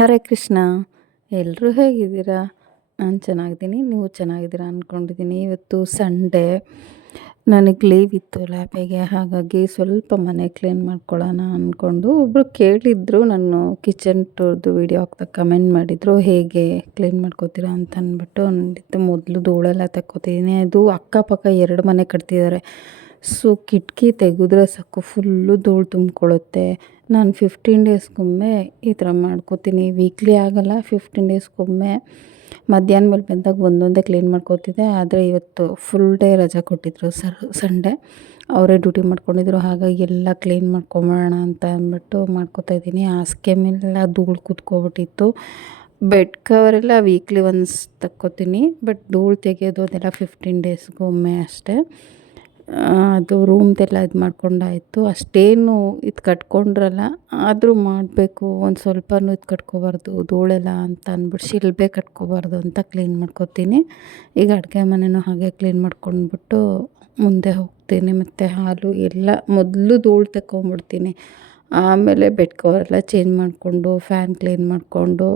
ಹರೇ ಕೃಷ್ಣ ಎಲ್ಲರೂ ಹೇಗಿದ್ದೀರಾ? ನಾನು ಚೆನ್ನಾಗಿದ್ದೀನಿ, ನೀವು ಚೆನ್ನಾಗಿದ್ದೀರಾ ಅಂದ್ಕೊಂಡಿದ್ದೀನಿ ಇವತ್ತು ಸಂಡೇ. ನನಗೆ ಲೀವ್ ಇತ್ತು ಲ್ಯಾಬಿಗೆ ಹಾಗಾಗಿ ಸ್ವಲ್ಪ ಮನೆ ಕ್ಲೀನ್ ಮಾಡ್ಕೊಳ್ಳೋಣ ಅಂದ್ಕೊಂಡು ಒಬ್ಬರು ಕೇಳಿದ್ರು ನಾನು ಕಿಚನ್ ಟೂರ್ದು ವೀಡಿಯೋ ಹಾಕ್ತಾ ಕಮೆಂಟ್ ಮಾಡಿದರು, ಹೇಗೆ ಕ್ಲೀನ್ ಮಾಡ್ಕೋತೀರಾ ಅಂತ ಅಂದ್ಬಿಟ್ಟು ಅಂದಿದ್ದು ಮೊದಲು ಧೂಳೆಲ್ಲ ತಕ್ಕೋತಿದ್ದೀನಿ. ಅದು ಅಕ್ಕಪಕ್ಕ ಎರಡು ಮನೆ ಕಟ್ತಿದ್ದಾರೆ. ಸೊ ಕಿಟಕಿ ತೆಗೆದ್ರೆ ಸಾಕು ಫುಲ್ಲು ಧೂಳು ತುಂಬಿಕೊಳ್ಳುತ್ತೆ. ನಾನು ಫಿಫ್ಟೀನ್ ಡೇಸ್ಗೊಮ್ಮೆ ಈ ಥರ ಮಾಡ್ಕೋತೀನಿ. ವೀಕ್ಲಿ ಆಗೋಲ್ಲ ಫಿಫ್ಟೀನ್ ಡೇಸ್ಗೊಮ್ಮೆ ಮಧ್ಯಾಹ್ನ ಮೇಲೆ ಬಂದಾಗ ಒಂದೊಂದೇ ಕ್ಲೀನ್ ಮಾಡ್ಕೋತಿದ್ದೆ. ಆದರೆ ಇವತ್ತು ಫುಲ್ ಡೇ ರಜಾ ಕೊಟ್ಟಿದ್ರು ಸರ್ ಸಂಡೇ ಅವರೇ ಡ್ಯೂಟಿ ಮಾಡ್ಕೊಂಡಿದ್ರು. ಹಾಗಾಗಿ ಎಲ್ಲ ಕ್ಲೀನ್ ಮಾಡ್ಕೊಂಬೋಣ ಅಂತ ಅಂದ್ಬಿಟ್ಟು ಮಾಡ್ಕೋತಾ ಇದ್ದೀನಿ. ಹಾಸಿಗೆ ಮೇಲೆಲ್ಲ ಧೂಳು ಕೂತ್ಕೊಬಿಟ್ಟಿತ್ತು. ಬೆಡ್ ಕವರೆಲ್ಲ ವೀಕ್ಲಿ ಒನ್ಸ್ ತಕ್ಕೋತೀನಿ. ಬಟ್ ಧೂಳು ತೆಗೆಯೋದು ಅದೆಲ್ಲ ಫಿಫ್ಟೀನ್ ಡೇಸ್ಗೊಮ್ಮೆ ಅಷ್ಟೇ. ಅದು ರೂಮ್ದೆಲ್ಲ ಇದು ಮಾಡ್ಕೊಂಡಾಯಿತು. ಅಷ್ಟೇನು ಇದು ಕಟ್ಕೊಂಡ್ರಲ್ಲ, ಆದರೂ ಮಾಡಬೇಕು, ಒಂದು ಸ್ವಲ್ಪನೂ ಇದು ಕಟ್ಕೋಬಾರ್ದು, ಧೂಳೆಲ್ಲ ಅಂತ ಅಂದ್ಬಿಟ್ಟು ಶಿಲ್ಬೆ ಕಟ್ಕೋಬಾರ್ದು ಅಂತ ಕ್ಲೀನ್ ಮಾಡ್ಕೊತೀನಿ. ಈಗ ಅಡುಗೆ ಮನೆಯೂ ಹಾಗೆ ಕ್ಲೀನ್ ಮಾಡ್ಕೊಂಡ್ಬಿಟ್ಟು ಮುಂದೆ ಹೋಗ್ತೀನಿ. ಮತ್ತು ಹಾಲು ಎಲ್ಲ ಮೊದಲು ಧೂಳು ತಗೊಂಬಿಡ್ತೀನಿ ಆಮೇಲೆ ಬೆಡ್ ಕವರೆಲ್ಲ ಚೇಂಜ್ ಮಾಡಿಕೊಂಡು ಫ್ಯಾನ್ ಕ್ಲೀನ್ ಮಾಡಿಕೊಂಡು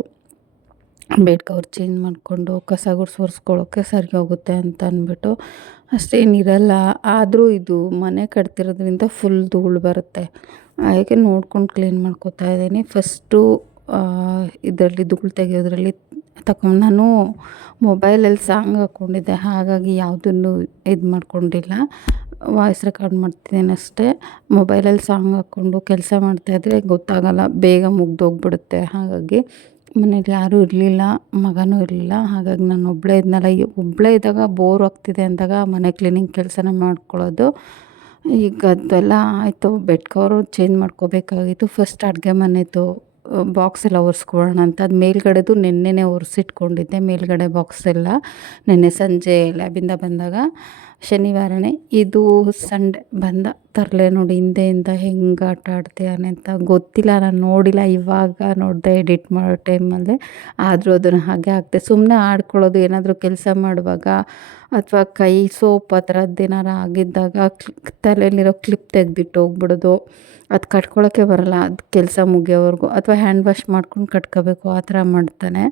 ಬೆಡ್ ಕವರ್ ಚೇಂಜ್ ಮಾಡಿಕೊಂಡು, ಕಸ ಗುಡ್ಸಿ ಒರೆಸ್ಕೊಳ್ಳೋಕ್ಕೆ ಸರಿ ಹೋಗುತ್ತೆ ಅಂತ ಅಂದ್ಬಿಟ್ಟು ಅಷ್ಟೇನಿರಲ್ಲ, ಆದರೂ ಇದು ಮನೆ ಕಟ್ತಿರೋದ್ರಿಂದ ಫುಲ್ ಧೂಳು ಬರುತ್ತೆ. ಹಾಗೆ ನೋಡ್ಕೊಂಡು ಕ್ಲೀನ್ ಮಾಡ್ಕೋತಾ ಇದ್ದೀನಿ. ಫಸ್ಟು ಇದರಲ್ಲಿ ಧೂಳು ತೆಗೆಯೋದ್ರಲ್ಲಿ ತಗೊಂಡು ನಾನು ಮೊಬೈಲಲ್ಲಿ ಸಾಂಗ್ ಹಾಕ್ಕೊಂಡಿದ್ದೆ ಹಾಗಾಗಿ ಯಾವುದನ್ನು ಇದು ಮಾಡ್ಕೊಂಡಿಲ್ಲ. ವಾಯ್ಸ್ ರೆಕಾರ್ಡ್ ಮಾಡ್ತಿದ್ದೀನಿ ಅಷ್ಟೇ. ಮೊಬೈಲಲ್ಲಿ ಸಾಂಗ್ ಹಾಕ್ಕೊಂಡು ಕೆಲಸ ಮಾಡ್ತಾಯಿದ್ರೆ ಗೊತ್ತಾಗಲ್ಲ, ಬೇಗ ಮುಗ್ದೋಗ್ಬಿಡುತ್ತೆ. ಹಾಗಾಗಿ ಮನೇಲಿ ಯಾರೂ ಇರಲಿಲ್ಲ, ಮಗನೂ ಇರಲಿಲ್ಲ. ಹಾಗಾಗಿ ನಾನು ಒಬ್ಬಳೇ ಇದ್ನಲ್ಲ ಒಬ್ಬಳೇ ಇದ್ದಾಗ ಬೋರ್ ಆಗ್ತಿದೆ ಅಂದಾಗ ಮನೆ ಕ್ಲೀನಿಂಗ್ ಕೆಲಸನ ಮಾಡ್ಕೊಳ್ಳೋದು. ಈಗ ಅದೆಲ್ಲ ಆಯಿತು ಬೆಡ್ ಕವರು ಚೇಂಜ್ ಮಾಡ್ಕೋಬೇಕಾಗಿತ್ತು. ಫಸ್ಟ್ ಅಡುಗೆ ಮನೆದು ಬಾಕ್ಸ್ ಎಲ್ಲ ಒರೆಸ್ಕೊಳ್ಳೋಣ ಅಂತ ಅದು ಮೇಲ್ಗಡೆದು ನೆನ್ನೆನೇ ಒರೆಸಿಟ್ಕೊಂಡಿದ್ದೆ, ಮೇಲ್ಗಡೆ ಬಾಕ್ಸ್ ಎಲ್ಲ. ನೆನ್ನೆ ಸಂಜೆ ಲ್ಯಾಬಿಂದ ಬಂದಾಗ, ಶನಿವಾರನೇ. ಇದು ಸಂಡೆ ಬಂದ ತರಲೆ ನೋಡಿ ಹಿಂದೆಯಿಂದ ಹೆಂಗೆ ಆಟ ಆಡ್ತೀಯಾನೆ ಅಂತ ಗೊತ್ತಿಲ್ಲ. ನಾನು ನೋಡಿಲ್ಲ, ಇವಾಗ ನೋಡಿದೆ ಎಡಿಟ್ ಮಾಡೋ ಟೈಮಲ್ಲಿ ಆದರೂ ಅದನ್ನು ಹಾಗೆ ಆಗ್ತದೆ ಸುಮ್ಮನೆ ಆಡ್ಕೊಳ್ಳೋದು, ಏನಾದರೂ ಕೆಲಸ ಮಾಡುವಾಗ ಅಥವಾ ಕೈ ಸೋಪ್ ಆ ಥರದ್ದು ಏನಾರು ಆಗಿದ್ದಾಗ ತಲೆಯಲ್ಲಿರೋ ಕ್ಲಿಪ್ ತೆಗೆದಿಟ್ಟು ಹೋಗ್ಬಿಡೋದು. ಅದು ಕಟ್ಕೊಳ್ಳೋಕ್ಕೆ ಬರಲ್ಲ. ಅದು ಕೆಲಸ ಮುಗಿಯೋವರೆಗೂ. ಅಥವಾ ಹ್ಯಾಂಡ್ ವಾಶ್ ಮಾಡ್ಕೊಂಡು ಕಟ್ಕೋಬೇಕು. ಆ ಥರ ಮಾಡ್ತಾನೆ.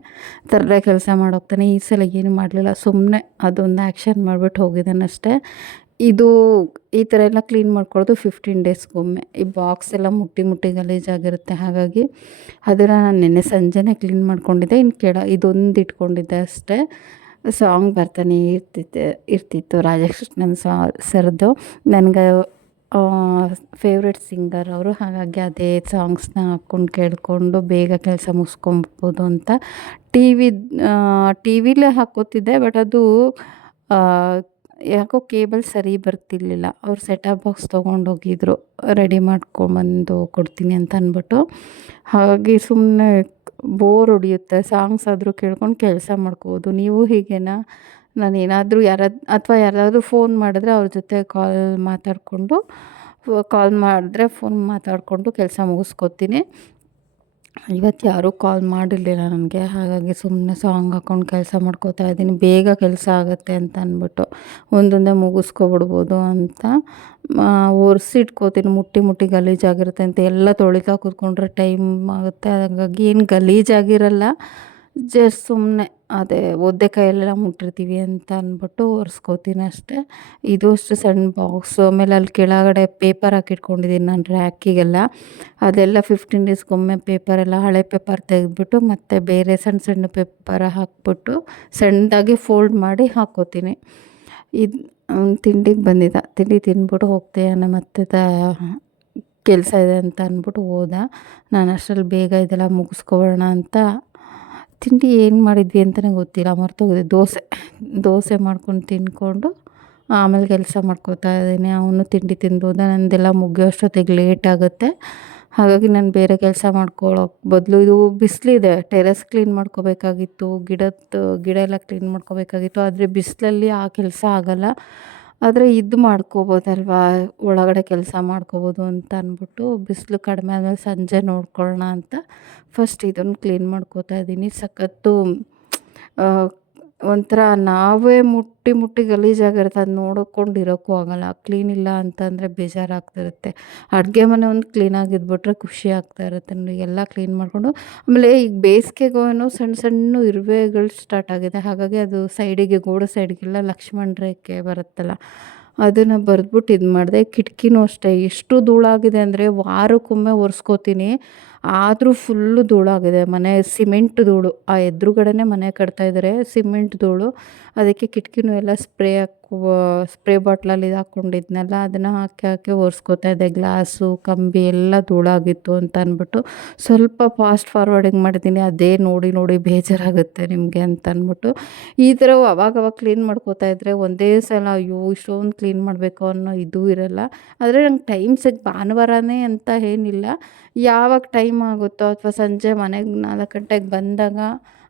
ತರಲೆ ಕೆಲಸ ಮಾಡೋಗ್ತಾನೆ ಈ ಸಲ ಏನು ಮಾಡಲಿಲ್ಲ. ಸುಮ್ಮನೆ ಅದೊಂದು ಆ್ಯಕ್ಷನ್ ಮಾಡಿಬಿಟ್ಟು ಹೋಗಿದ್ದಾನೆ ಅಷ್ಟೇ ಇದು ಈ ಥರ ಎಲ್ಲ ಕ್ಲೀನ್ ಮಾಡ್ಕೊಳ್ಳೋದು ಫಿಫ್ಟೀನ್ ಡೇಸ್ಗೊಮ್ಮೆ ಈ ಬಾಕ್ಸ್ ಎಲ್ಲ ಮುಟ್ಟಿ ಮುಟ್ಟಿ ಗಲೀಜಾಗಿರುತ್ತೆ ಹಾಗಾಗಿ ಅದನ್ನು ನಾನು ನಿನ್ನೆ ಸಂಜೆನೇ ಕ್ಲೀನ್ ಮಾಡ್ಕೊಂಡಿದ್ದೆ. ಇನ್ನು ಕೆಳ ಇದೊಂದು ಇಟ್ಕೊಂಡಿದ್ದೆ ಅಷ್ಟೇ. ಸಾಂಗ್ ಬರ್ತಾನೆ ಇರ್ತಿತ್ತು ಇರ್ತಿತ್ತು. ರಾಜಕೃಷ್ಣನ್ ಸಾ ಸರ್ದು. ನನಗೆ ಫೇವ್ರೆಟ್ ಸಿಂಗರ್ ಅವರು. ಹಾಗಾಗಿ ಅದೇ ಸಾಂಗ್ಸ್ನ ಹಾಕ್ಕೊಂಡು ಕೇಳಿಕೊಂಡು ಬೇಗ ಕೆಲಸ ಮುಗಿಸ್ಕೊಬೋದು ಅಂತ. ಟಿ ವಿ ಟಿ ವಿಲೇ ಹಾಕೋತಿದ್ದೆ ಬಟ್ ಅದು ಯಾಕೋ ಕೇಬಲ್ ಸರಿ ಬರ್ತಿರ್ಲಿಲ್ಲ. ಅವ್ರು ಸೆಟಪ್ ಬಾಕ್ಸ್ ತೊಗೊಂಡೋಗಿದ್ರು ರೆಡಿ ಮಾಡ್ಕೊಂಬಂದು ಕೊಡ್ತೀನಿ ಅಂತ ಅಂದ್ಬಿಟ್ಟು ಹಾಗೆ ಸುಮ್ಮನೆ ಬೋರ್ ಹೊಡಿಯುತ್ತೆ. ಸಾಂಗ್ಸ್ ಆದರೂ ಕೇಳ್ಕೊಂಡು ಕೆಲಸ ಮಾಡ್ಕೋಬೋದು. ನೀವು ಹೀಗೇನಾ? ನಾನು ಏನಾದರೂ ಯಾರಾದ ಅಥವಾ ಯಾರಾದರೂ ಫೋನ್ ಮಾಡಿದ್ರೆ ಅವ್ರ ಜೊತೆ ಕಾಲ್ ಮಾತಾಡಿಕೊಂಡು ಕಾಲ್ ಮಾಡಿದ್ರೆ ಫೋನ್ ಮಾತಾಡಿಕೊಂಡು ಕೆಲಸ ಮುಗಿಸ್ಕೋತೀನಿ. ಇವತ್ತು ಯಾರೂ ಕಾಲ್ ಮಾಡಿರಲಿಲ್ಲ ನನಗೆ, ಹಾಗಾಗಿ ಸುಮ್ಮನೆ ಸಾಂಗ್ ಹಾಕ್ಕೊಂಡು ಕೆಲಸ ಮಾಡ್ಕೋತಾ ಇದ್ದೀನಿ, ಬೇಗ ಕೆಲಸ ಆಗುತ್ತೆ ಅಂತ ಅಂದ್ಬಿಟ್ಟು ಒಂದೊಂದೇ ಮುಗಿಸ್ಕೊಬಿಡ್ಬೋದು ಅಂತ ಒರೆಸಿಟ್ಕೋತೀನಿ ಮುಟ್ಟಿ ಮುಟ್ಟಿ ಗಲೀಜಾಗಿರುತ್ತೆ ಅಂತ ಎಲ್ಲ ತೊಳಿತಾ ಕೂತ್ಕೊಂಡ್ರೆ ಟೈಮ್ ಆಗುತ್ತೆ, ಹಾಗಾಗಿ ಏನು ಗಲೀಜಾಗಿರಲ್ಲ. ಜಸ್ಟ್ ಸುಮ್ಮನೆ ಅದೇ ಒದ್ದೆ ಕೈಯಲ್ಲೆಲ್ಲ ಮುಟ್ಟಿರ್ತೀವಿ ಅಂತ ಅಂದ್ಬಿಟ್ಟು ಒರೆಸ್ಕೋತೀನಿ ಅಷ್ಟೇ. ಇದು ಅಷ್ಟು ಸಣ್ಣ ಬಾಕ್ಸು. ಆಮೇಲೆ ಅಲ್ಲಿ ಕೆಳಗಡೆ ಪೇಪರ್ ಹಾಕಿಟ್ಕೊಂಡಿದ್ದೀನಿ ನಾನು ರ್ಯಾಕಿಗೆಲ್ಲ. ಅದೆಲ್ಲ ಫಿಫ್ಟೀನ್ ಡೇಸ್ಗೊಮ್ಮೆ ಪೇಪರೆಲ್ಲ ಹಳೆ ಪೇಪರ್ ತೆಗೆದ್ಬಿಟ್ಟು ಮತ್ತು ಬೇರೆ ಸಣ್ಣ ಸಣ್ಣ ಪೇಪರ್ ಹಾಕ್ಬಿಟ್ಟು ಸಣ್ಣದಾಗಿ ಫೋಲ್ಡ್ ಮಾಡಿ ಹಾಕೋತೀನಿ ಇದು ತಿಂಡಿಗೆ ಬಂದಿದ್ದ. ತಿಂಡಿ ತಿಂದ್ಬಿಟ್ಟು ಹೋಗ್ತೇನೆ ಮತ್ತೆ ತ, ಕೆಲಸ ಇದೆ ಅಂತ ಅಂದ್ಬಿಟ್ಟು ಹೋದ. ನಾನು ಅಷ್ಟರಲ್ಲಿ ಬೇಗ ಇದೆಲ್ಲ ಮುಗಿಸ್ಕೊಬೋಣ ಅಂತ ತಿಂಡಿ ಏನು ಮಾಡಿದ್ವಿ ಅಂತಲೇ ಗೊತ್ತಿಲ್ಲ. ಮರ್ತೋಗಿದೆ ದೋಸೆ ದೋಸೆ ಮಾಡ್ಕೊಂಡು ತಿಂದ್ಕೊಂಡು ಆಮೇಲೆ ಕೆಲಸ ಮಾಡ್ಕೋತಾ ಇದ್ದೀನಿ. ಅವನು ತಿಂಡಿ ತಿಂದು ಹೋದ ನಂದೆಲ್ಲ ಮುಗಿಯೋ ಅಷ್ಟೊತ್ತಿಗೆ ಲೇಟ್ ಆಗುತ್ತೆ. ಹಾಗಾಗಿ ನಾನು ಬೇರೆ ಕೆಲಸ ಮಾಡ್ಕೊಳ್ಳೋಕೆ ಬದಲು ಇದು ಬಿಸಿಲಿದೆ. Terrace clean ಮಾಡ್ಕೋಬೇಕಾಗಿತ್ತು. ಗಿಡದ, ಗಿಡ ಎಲ್ಲ ಕ್ಲೀನ್ ಮಾಡ್ಕೋಬೇಕಾಗಿತ್ತು. ಆದರೆ ಬಿಸಿಲಲ್ಲಿ ಆ ಕೆಲಸ ಆಗೋಲ್ಲ. ಆದರೆ ಇದು ಮಾಡ್ಕೋಬೋದಲ್ವಾ? ಒಳಗಡೆ ಕೆಲಸ ಮಾಡ್ಕೋಬೋದು ಅಂತ ಅಂದ್ಬಿಟ್ಟು ಬಿಸಿಲು ಕಡಿಮೆ ಆದಮೇಲೆ ಸಂಜೆ ನೋಡ್ಕೊಳ್ಳೋಣ ಅಂತ ಫಸ್ಟ್ ಇದನ್ನು ಕ್ಲೀನ್ ಮಾಡ್ಕೋತಾ ಇದ್ದೀನಿ ಸಖತ್ತು ಒಂಥರ ನಾವೇ ಮುಟ್ಟಿ ಮುಟ್ಟಿ ಗಲೀಜಾಗಿರುತ್ತೆ. ಅದು ನೋಡ್ಕೊಂಡು ಇರೋಕ್ಕೂ ಆಗೋಲ್ಲ. ಕ್ಲೀನ್ ಇಲ್ಲ ಅಂತಂದರೆ ಬೇಜಾರಾಗ್ತಿರುತ್ತೆ. ಅಡುಗೆ ಮನೆ ಒಂದು ಕ್ಲೀನಾಗಿದ್ಬಿಟ್ರೆ ಖುಷಿ ಆಗ್ತಾ ಇರುತ್ತೆ. ಎಲ್ಲ ಕ್ಲೀನ್ ಮಾಡಿಕೊಂಡು ಆಮೇಲೆ ಈಗ ಬೇಸಿಗೆಗೂ ಸಣ್ಣ ಸಣ್ಣ ಇರುವೆಗಳು ಸ್ಟಾರ್ಟ್ ಆಗಿದೆ. ಹಾಗಾಗಿ ಅದು ಸೈಡಿಗೆ, ಗೋಡೆ ಸೈಡ್ಗೆಲ್ಲ ಲಕ್ಷ್ಮಣ ರೇಖೆ ಬರುತ್ತಲ್ಲ, ಅದನ್ನು ಬರೆದ್ಬಿಟ್ಟು ಇದು ಮಾಡಿದೆ ಕಿಟಕಿನೂ ಅಷ್ಟೇ. ಎಷ್ಟು ಧೂಳಾಗಿದೆ ಅಂದರೆ ವಾರಕ್ಕೊಮ್ಮೆ ಒರೆಸ್ಕೋತೀನಿ. ಆದರೂ ಫುಲ್ಲು ಧೂಳಾಗಿದೆ. ಮನೆ ಸಿಮೆಂಟ್ ಧೂಳು. ಆ ಎದುರುಗಡೆನೇ ಮನೆ ಕಟ್ತಾ ಇದ್ದಾರೆ ಸಿಮೆಂಟ್ ಧೂಳು. ಅದಕ್ಕೆ ಕಿಟಕಿನೂ ಎಲ್ಲ ಸ್ಪ್ರೇ ಹಾಕುವ ಸ್ಪ್ರೇ ಬಾಟ್ಲಲ್ಲಿ ಇದು ಹಾಕ್ಕೊಂಡಿದ್ನಲ್ಲ ಅದನ್ನು ಹಾಕಿ ಹಾಕಿ ಒರೆಸ್ಕೋತಾ ಇದ್ದೆ. ಗ್ಲಾಸು, ಕಂಬಿ ಎಲ್ಲ ಧೂಳಾಗಿತ್ತು ಅಂತ ಅಂದ್ಬಿಟ್ಟು ಸ್ವಲ್ಪ ಫಾಸ್ಟ್ ಫಾರ್ವರ್ಡಿಂಗ್ ಮಾಡಿದ್ದೀನಿ. ಅದೇ ನೋಡಿ ನೋಡಿ ಬೇಜಾರಾಗುತ್ತೆ ನಿಮಗೆ ಅಂತ ಅಂದ್ಬಿಟ್ಟು ಈ ಥರ ಅವಾಗ ಅವಾಗ ಕ್ಲೀನ್ ಮಾಡ್ಕೋತಾ ಇದ್ದರೆ ಒಂದೇ ಸಲ ಅಯ್ಯೋ ಇಷ್ಟೊಂದು ಕ್ಲೀನ್ ಮಾಡಬೇಕು ಅನ್ನೋ ಇದು ಇರಲ್ಲ. ಆದರೆ ನಂಗೆ ಟೈಮ್ ಸಿಗ್ ಭಾನುವಾರನೇ ಅಂತ ಏನಿಲ್ಲ. ಯಾವಾಗ ಟೈಮ್ ಆಗುತ್ತೋ ಅಥವಾ ಸಂಜೆ ಮನೆಗೆ ನಾಲ್ಕು ಗಂಟೆಗೆ ಬಂದಾಗ